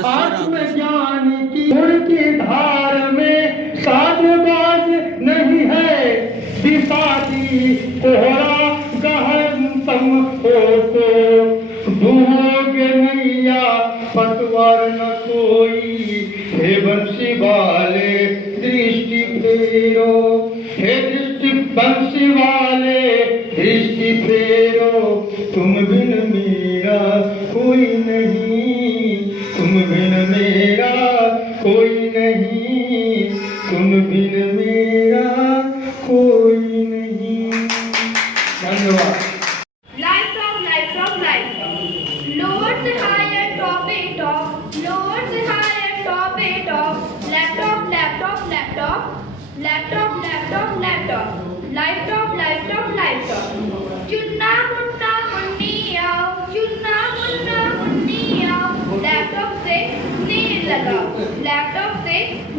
आत्मज्ञान की उनकी धार में साजबाज नहीं है। विषादी कोहरा गहन तम हो तो डूबोगे नैया तुम बिन मेरा कोई नहीं, तुम बिन मेरा कोई नहीं, तुम बिन मेरा कोई नहीं। धन्यवाद। Lower से higher, top it top. Lower से higher, top it top. Laptop, laptop, laptop. Laptop, laptop, laptop. Laptop, laptop, laptop. Chunna Munna Munni आओ, चुन्ना मुन्ना मुन्नी आओ. Laptop से नेल लगाओ, laptop से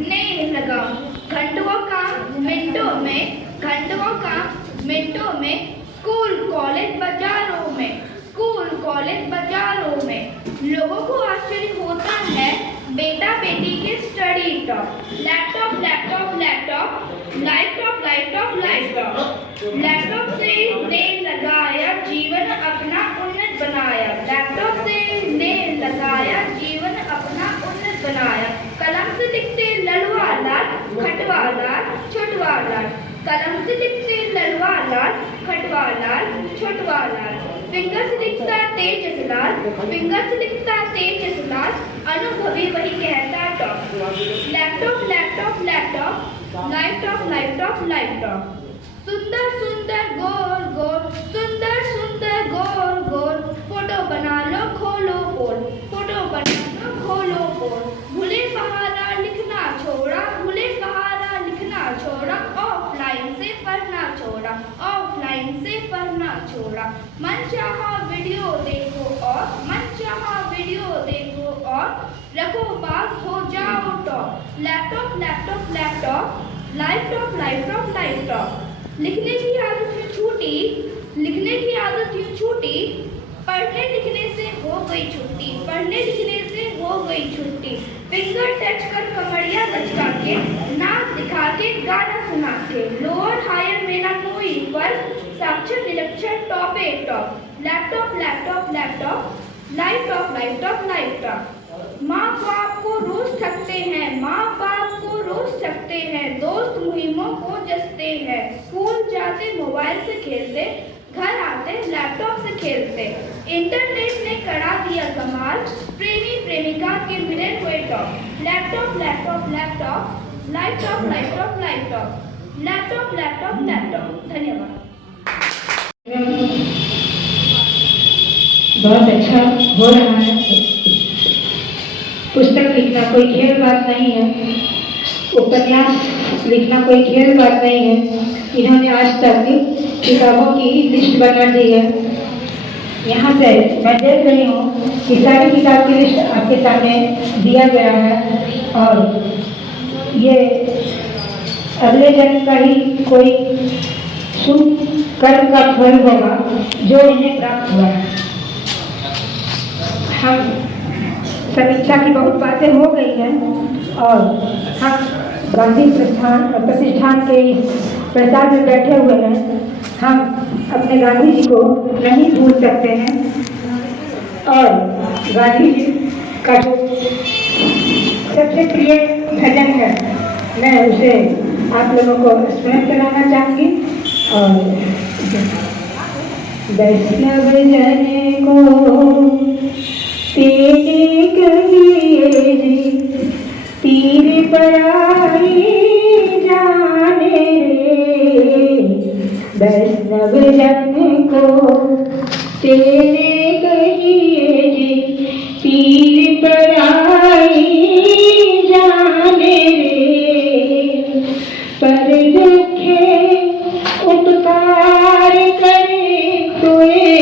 नेल लगाओ. घंटों का मिनटों में, घंटों का मिनटों में. स्कूल कॉलेज बाजारों में, स्कूल कॉलेज बाजारों में. लोगों को आश्चर्य होता है बेटा बेटी के study top. Laptop laptop laptop, laptop laptop laptop. Laptop से ने लगाया जीवन अपना उन्नत बनाया. लैपटॉप से ने लगाया जीवन अपना उन्नत बनाया. कलम से लिखते ललवा लाल, खटवा लाल, छोटवा लाल. कलम से लिखते ललवा लाल, खटवा लाल, छोटवा लाल. फिंगर से लिखता तेजस लाल, फिंगर से लिखता तेजस लाल. अनुभवी वही कहता top. Laptop laptop laptop, laptop laptop laptop. सुंदर सुंदर गोर गोर, सुंदर सुंदर गोर गोर. फोटो बना लो खोलो पोल, फोटो बना लो खोलो पोल. भूले सहारा लिखना छोड़ा, भूले सहारा लिखना छोड़ा. ऑफलाइन से पढ़ना छोड़ा, ऑफलाइन से पढ़ना छोड़ा. मन चाहा वीडियो देखो और, मन चाहा वीडियो देखो और. रखो पास हो जाओ top. Laptop laptop laptop, laptop laptop laptop. लिखने की आदत यूं छूटी, लिखने की आदत यूं छूटी. पढ़ने लिखने से हो गई छुट्टी, पढ़ने लिखने से हो गई छुट्टी. फिंगर टच कर कमरिया लचका के, नाच दिखा के गाना सुना के. लोअर हायर में ना कोई फर्क, साक्षर निरक्षर top a top. Laptop laptop laptop, laptop laptop laptop. माँ बाप को रोज थकते हैं, माँ बाप को रोज थकते हैं. दोस्त मुहिमों को जसते हैं. स्कूल जाते मोबाइल से खेलते, घर आते लैपटॉप से खेलते. इंटरनेट ने करा दिया कमाल, प्रेमी प्रेमिका के मिले हुए top. Laptop laptop laptop, laptop laptop laptop, laptop laptop laptop. धन्यवाद. बहुत अच्छा हो रहा है. पुस्तक लिखना कोई खेल बात नहीं है, उपन्यास लिखना कोई खेल बात नहीं है. इन्होंने आज तक किताबों की लिस्ट बना दी है. यहाँ से मैं देख रही हूँ कि सारी किताब की लिस्ट आपके सामने दिया गया है. और ये अगले जन्म का ही कोई शुभ कर्म का फल होगा जो इन्हें प्राप्त हुआ है. हम समीक्षा की बहुत बातें हो गई हैं और हम गांधी प्रतिष्ठान के इस प्रसार में बैठे हुए हैं. हम अपने गांधी जी को नहीं भूल सकते हैं और गांधी जी का जो सबसे प्रिय भजन है मैं उसे आप लोगों को स्मरण कराना चाहूँगी. और वैष्णव जन को तेरे कहिए तीर पर आई जाने रे. वैष्णव जन को तेरे कहिए तीर पर आई जाने रे. पर दुखे उपकार करे तोए,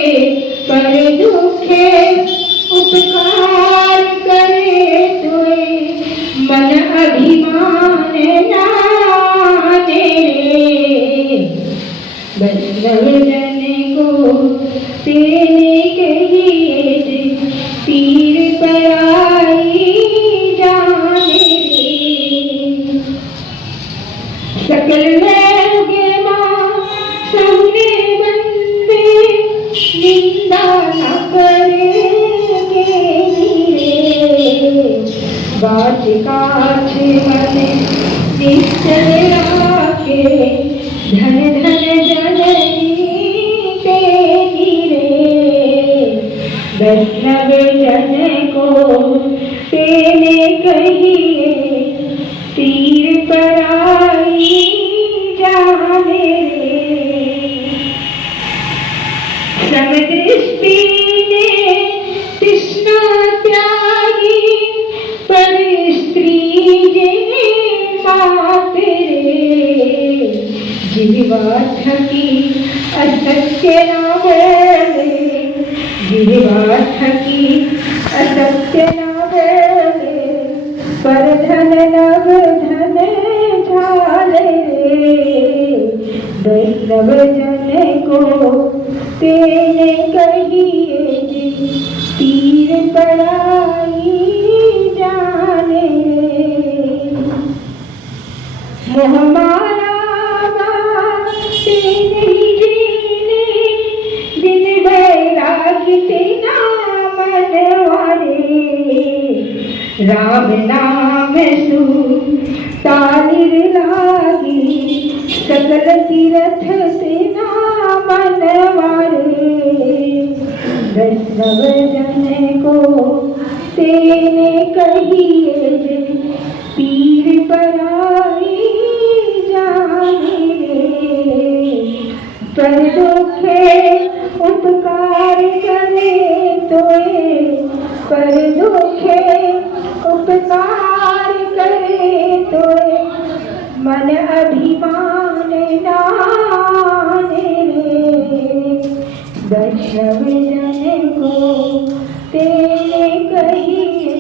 पर दुखे उपकार करे तोए. मन अभिमान जाने रे. वैष्णव जन को तेरे कहिए तीर पर आई जाने रे. सकल लोगे माँ सबने बंदे निंदा न करे बात काछ मन निश्चल राखे. धन धन जननी तेरी रे. वैष्णव जन को तेने कहिए तीर पराई जाने रे। समदृष्टि ने तृष्णा त्यागी पर स्त्री जे माते रे। जीवा थकी असत्य न बोले, जीवा थकी असत्य न बोले, पर धन नव धन झाले रे। वैष्णव जन को तेने कहिए तीर पराई जाने रे। मोह माया नहीं जीने बिन बैरागी तेना मनवारे। राम नाम सु तालिर लागी सकल तीरथ तेना मनवारे। वैष्णव जन को तेने कहिए तीर पराई जाने रे। पर दुखे उपकार करे तोए, पर दुखे उपकार करे तोए, मन अभिमान नाने रे। वैष्णव जन को तेने कहिए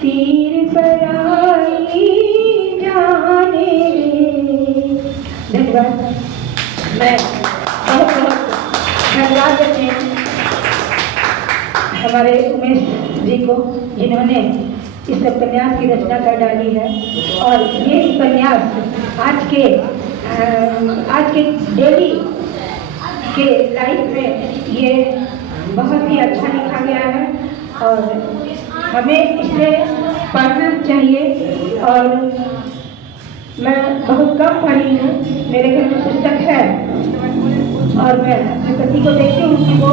तीर पराई जाने रे। धन्यवाद। मैं बहुत बहुत धन्यवाद देते हैं हमारे उमेश जी को, जिन्होंने इस उपन्यास की रचना कर डाली है। और ये उपन्यास आज के डेली के लाइफ में ये बहुत ही अच्छा लिखा गया है और हमें इसे पढ़ना चाहिए। और मैं बहुत कम पढ़ी हूँ, मेरे घर में पुस्तक है और मैं अपने पति को देखती हूँ कि वो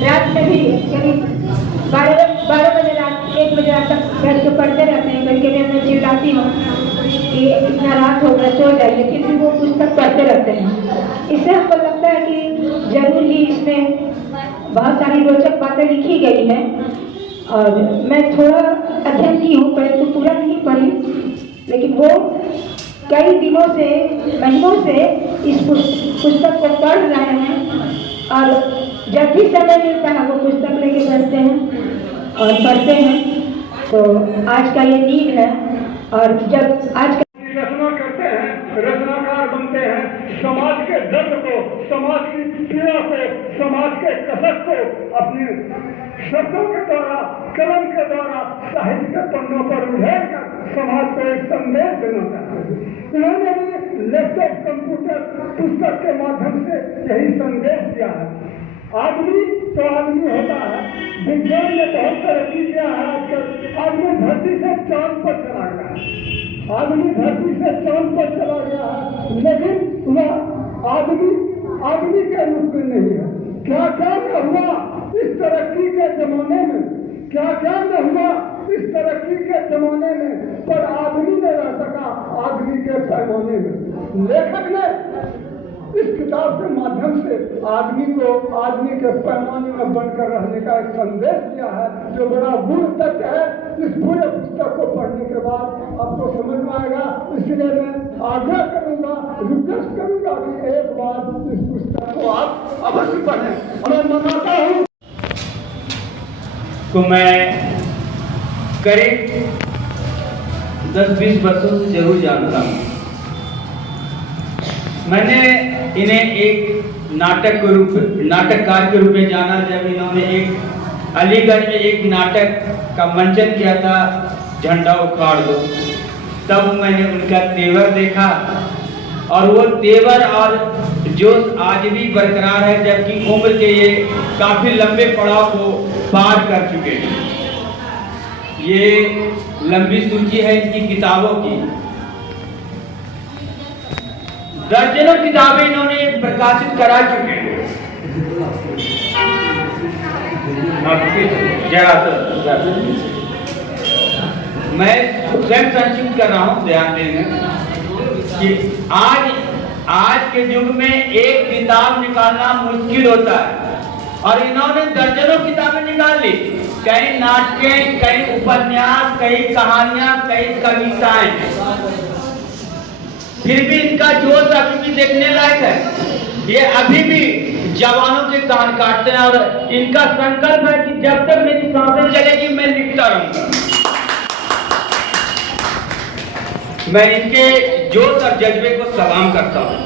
रात में भी करीब 12 बजे रात 1 बजे रात तक बैठ के पढ़ते रहते हैं। करके मैं चिल्लाती हूँ कि इतना रात हो गया सो जाइए, फिर भी वो पुस्तक पढ़ते रहते हैं। इससे हमको लगता है कि जरूर ही इसमें बहुत सारी रोचक बातें लिखी गई हैं। और मैं थोड़ा अध्ययन की हूँ, पहले तो पूरा नहीं पढ़ी, लेकिन वो कई दिनों से महीनों से इस पुस्तक को पढ़ रहे हैं और जब भी समय मिलता है वो पुस्तक लेके बैठते हैं और पढ़ते हैं। तो आज का ये नीड है। और जब आज का रचना करते हैं, रचनाकार बनते हैं, समाज के दर्द को, समाज की पीड़ा को, समाज के कसक को अपने शब्दों के द्वारा, कलम के द्वारा, साहित्य के पन्नों पर उधेड़ कर समाज को एक संदेश देना चाहते हैं। उन्होंने भी लैपटॉप, कंप्यूटर, पुस्तक के माध्यम से यही संदेश दिया है। आदमी तो आदमी होता है, विज्ञान ने बहुत तरक्की किया है। आजकल आदमी धरती से चांद पर चला गया है, आदमी धरती से चांद पर चला गया है, लेकिन वह आदमी के रूप में नहीं है। क्या क्या न हुआ इस तरक्की के जमाने में, क्या क्या न हुआ इस तरक्की के जमाने में, पर आदमी न रह सका आदमी के पैमाने में। लेखक ने इस किताब के माध्यम से आदमी को आदमी के पैमाने में बनकर रहने का एक संदेश दिया है, जो बड़ा गुण तथ्य है। इस पूरे पुस्तक को पढ़ने के बाद आपको समझ में आएगा। इसलिए मैं आग्रह करूंगा, रिक्वेस्ट करूंगा कि एक बार इस पुस्तक को आप अवश्य पढ़ें। मैं मनाता हूँ तो मैं करीब 10-20 वर्षों से जरूर जानता हूँ। मैंने इन्हें एक नाटककार के रूप में जाना जब इन्होंने एक अलीगढ़ में एक नाटक का मंचन किया था, झंडा उखाड़ दो। तब मैंने उनका तेवर देखा और वो तेवर और जोश आज भी बरकरार है, जबकि उम्र के ये काफी लंबे पड़ाव को पार कर चुके हैं। ये लंबी सूची है इनकी किताबों की, दर्जनों किताबें इन्होंने प्रकाशित करा चुके हैं। मैं स्वयं संचित कर रहा हूँ, ध्यान देंगे कि आज के युग में एक किताब निकालना मुश्किल होता है और इन्होंने दर्जनों किताबें निकाल ली, कई नाटकें, कई उपन्यास, कई कहानियां, कई कविताएं, फिर भी इनका जोश अभी भी देखने लायक है। ये अभी भी जवानों के कान काटते हैं और इनका संकल्प है कि जब तक मेरी सांसें चलेगी मैं लिखता रहूंगा। मैं इनके जोश और जज्बे को सलाम करता हूं।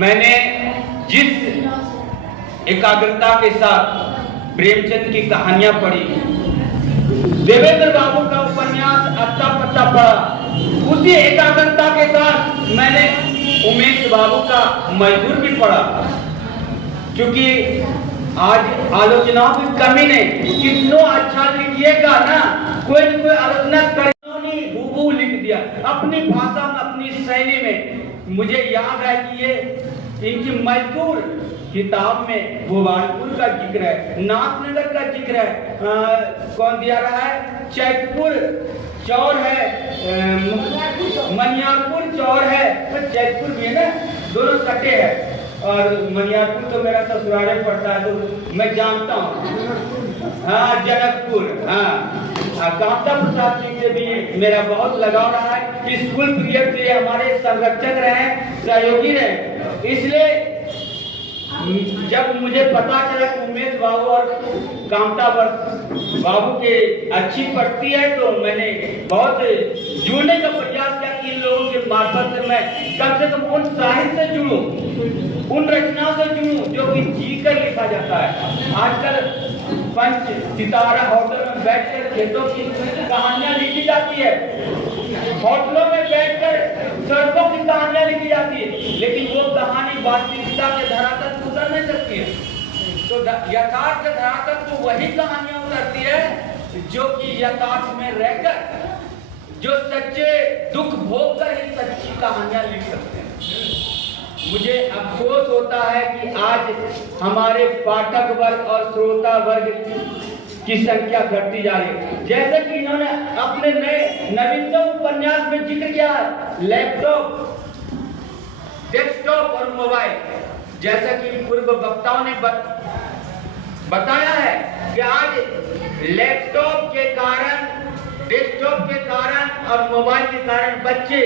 मैंने जिस एकाग्रता के साथ प्रेमचंद की कहानियां पढ़ी, देवेंद्र बाबू का उपन्यास अत्ता पत्ता पढ़ा, उसी एकाग्रता के साथ मैंने उमेश बाबू का मजदूर भी पढ़ा। क्योंकि आज आलोचनाओं की कमी नहीं, कितनो अच्छा लिखिएगा ना, कोई न कोई आलोचना कर हूबहू लिख दिया अपनी भाषा में, अपनी शैली में। मुझे याद है कि ये इनकी मजदूर किताब में भोपालपुर का जिक्र है, नाथनगर का जिक्र है, कौन दिया रहा है, चैतपुर चौर है, मनियारपुर चौर है, तो चैतपुर भी है ना, दोनों सटे है। और मनियारपुर तो मेरा ससुराल पड़ता है तो मैं जानता हूँ। हाँ, जनकपुर, हाँ। कांता प्रसाद जी से भी मेरा बहुत लगाव रहा है। स्कूल पीरियड से हमारे संरक्षक रहे, सहयोगी रहे। इसलिए जब मुझे पता चला कि उमेश बाबू और कांता बाबू के अच्छी पड़ती है तो मैंने बहुत जुड़ने का प्रयास किया कि इन लोगों के मार्फत से मैं कम से कम उन साहित्य से जुड़ूं, उन रचनाओं से जुड़ूं जो कि जी कर लिखा जाता है। आजकल पंच सितारा होटल में बैठकर खेतों की कहानियां लिखी जाती है, होटलों में बैठकर सड़कों की कहानियां लिखी जाती है, लेकिन वो कहानी वास्तविकता के धरातल पर उतर नहीं सकती है। तो यथार्थ के धरातल को वही कहानियां उतरती है जो कि यथार्थ में रहकर, जो सच्चे दुख भोग कर ही सच्ची कहानियां लिख सकते हैं। मुझे अफसोस होता है कि आज हमारे पाठक वर्ग और श्रोता वर्ग की संख्या घटती जा रही है। जैसे कि इन्होंने अपने नए नवीनतम उपन्यास में जिक्र किया, लैपटॉप, डेस्कटॉप और मोबाइल। जैसा कि पूर्व वक्ताओं ने बताया है कि आज लैपटॉप के कारण, डेस्कटॉप के कारण और मोबाइल के कारण बच्चे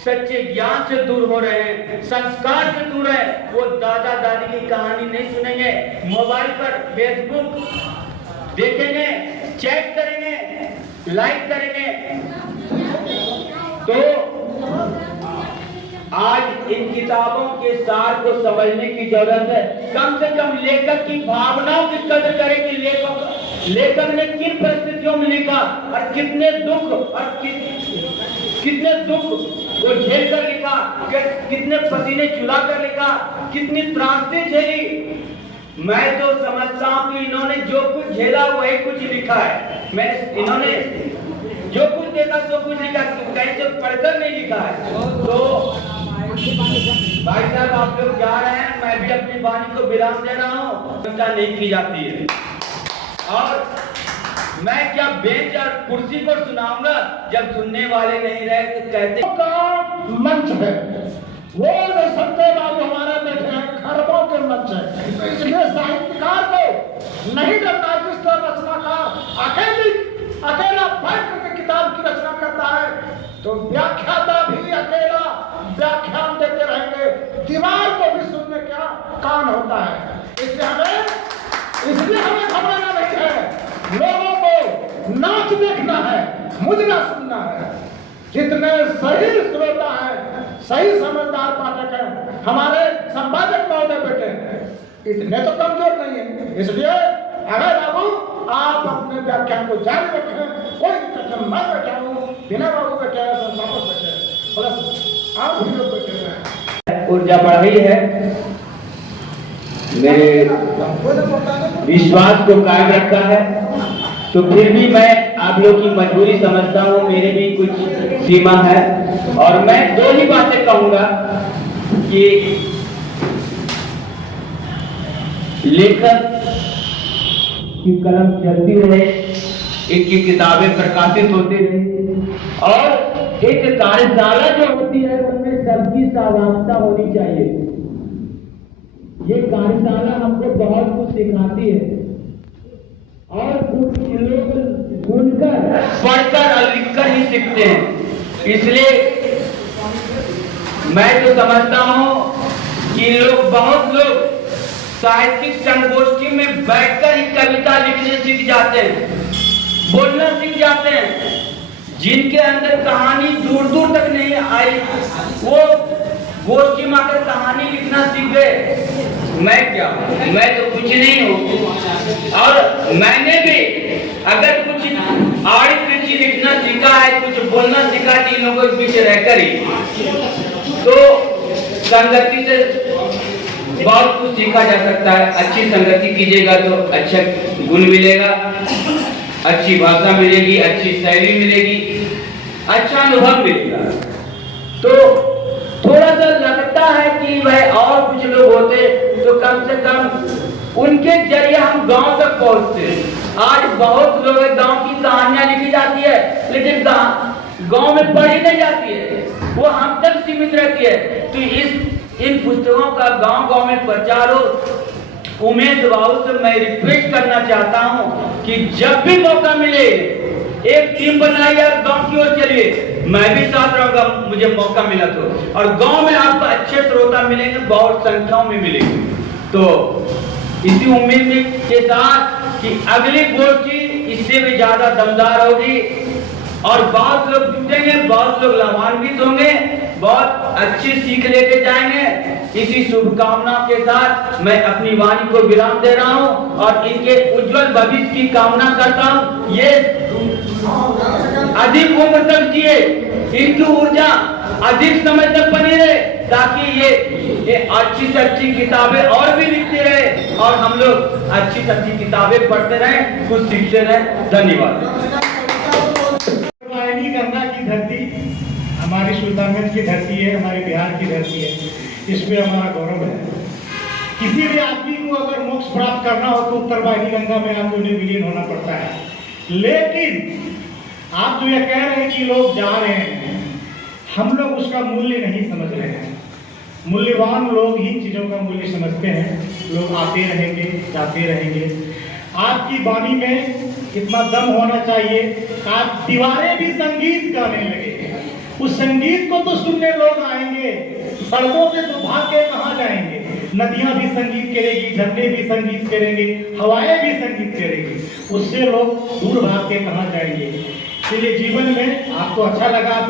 सच्चे ज्ञान से दूर हो रहे हैं, संस्कार से दूर है। वो दादा दादी की कहानी नहीं सुनेंगे, मोबाइल पर फेसबुक देखेंगे, चैट करेंगे, लाइक करेंगे। तो आज इन किताबों के सार को समझने की जरूरत है। कम से कम लेखक की भावनाओं की कदर करें कि लेखक ने किन परिस्थितियों में लिखा और कितने दुख और कितने दुख को झेल कर लिखा, कितने पसीने चुला कर लिखा, कितनी त्रासदी झेली। मैं तो समझता हूँ कि इन्होंने जो कुछ झेला वही कुछ लिखा है। इन्होंने जो कुछ देखा सो कुछ लिखा, कहीं से पढ़कर नहीं लिखा है। तो भाई साहब आप लोग जा रहे हैं, मैं भी अपनी वाणी को विराम दे रहा हूँ। चर्चा नहीं की जाती है और मैं क्या बेंच और कुर्सी पर सुनाऊंगा जब सुनने वाले नहीं रहे तो कहते का मंच है वो जो सत्य बाबू हमारे बैठे हैं, खरबों के मंच है। तो इसलिए साहित्यकार को नहीं डरना, जिस तरह रचनाकार अकेला बैठ करके किताब की रचना करता है तो व्याख्याता भी अकेला व्याख्यान देते रहेंगे, दीवार को भी सुनने क्या कान होता है। इसलिए हमें घबराना नहीं है, लोगों को नाच देखना है, मुजरा सुनना है। जितने सही श्रोता है, सही समझदार पाठक है, हमारे संपादक महोदय बेटे हैं, इतने तो कमजोर नहीं है। इसलिए अगर बाबू आप अपने व्याख्यान को जारी रखें, कोई दिक्कत मैं बैठा हूँ, बिना बाबू बैठे हैं, संस्थापक बैठे हैं, प्लस आप भी लोग बैठे हैं। ऊर्जा बढ़ रही है, मेरे विश्वास को कायम रखा है। तो फिर भी मैं आप लोग की मजबूरी समझता हूँ, मेरे भी कुछ सीमा है और मैं दो ही बातें कहूंगा कि लेखक की कलम चलती रहे, इनकी किताबें प्रकाशित होती रही, और एक कार्यशाला जो होती है उसमें सबकी सहभागिता होनी चाहिए। ये कार्यशाला हमको बहुत कुछ सिखाती है और कुछ लोग सुनकर, पढ़कर और लिखकर ही सीखते हैं। इसलिए मैं तो समझता हूँ कि बहुत लोग साहित्यिक संगोष्ठी में बैठकर ही कविता लिखने सीख जाते हैं, बोलना सीख जाते हैं। जिनके अंदर कहानी दूर दूर तक नहीं आई, वो गोष्ठी में आकर कहानी लिखना सीख गए। मैं तो कुछ नहीं हूँ, और मैंने भी अगर कुछ आड़ी पिछी लिखना सीखा है, कुछ बोलना सीखा है इन लोगों के बीच रहकर ही, तो संगति से बहुत कुछ सीखा जा सकता है। अच्छी संगति कीजिएगा तो अच्छा गुण मिलेगा, अच्छी भाषा मिलेगी, अच्छी शैली मिलेगी, अच्छा अनुभव मिलेगा। तो थोड़ा सा लगता है कि वह और कुछ लोग होते तो कम से कम उनके जरिए हम गांव तक पहुंचते। आज बहुत लोग गांव की कहानियां लिखी जाती है, लेकिन गांव में पढ़ी नहीं जाती है, वो हम तक सीमित रहती है। तो इन पुस्तकों का गांव-गांव में प्रचार हो। उमेश बाबू से मैं रिक्वेस्ट करना चाहता हूं कि जब भी मौका मिले एक टीम बनाइए और गांव की ओर चलिए। मैं भी साथ रहूंगा, मुझे मौका मिला तो। और गांव में आपको अच्छे श्रोता मिलेंगे, बहुत संख्याओं में मिलेंगे। तो इसी उम्मीद के साथ कि अगली गोष्ठी इससे भी ज्यादा दमदार होगी और बहुत लोग जुटेंगे, बहुत लोग लाभान्वित होंगे, बहुत अच्छी सीख लेके जाएंगे। इसी शुभकामनाओं के साथ मैं अपनी वाणी को विराम दे रहा हूं और इनके उज्जवल भविष्य की कामना करता हूं। ये अधिक उम्र तक जिए, इनकी ऊर्जा अधिक समय तक बनी रहे, ताकि ये अच्छी से अच्छी किताबें और भी लिखते रहे और हम लोग अच्छी से अच्छी किताबें पढ़ते रहे, कुछ सीखते रहे। धन्यवाद। गंगा की धरती हमारी सुल्तानगंज की धरती है, हमारे बिहार की धरती है, इसमें हमारा गौरव है। किसी भी आदमी को अगर मोक्ष प्राप्त करना हो तो उत्तरवाहिनी गंगा में आपको विलीन होना पड़ता है। लेकिन आप जो ये कह रहे हैं कि लोग जा रहे हैं, हम लोग उसका मूल्य नहीं समझ रहे हैं। मूल्यवान लोग ही चीजों का मूल्य समझते हैं। लोग आते रहेंगे, जाते रहेंगे। आपकी वाणी में कितना दम होना चाहिए। आप दीवारें भी संगीत गाने लगे, उस संगीत को तो सुनने लोग आएंगे। सड़कों पे तो भाग के कहाँ जाएंगे। नदियां भी संगीत करेगी, झरने भी संगीत करेंगे, हवाएं भी संगीत करेंगी, उससे लोग दूर भाग के कहाँ जाएंगे। इसलिए जीवन में आपको अच्छा लगा।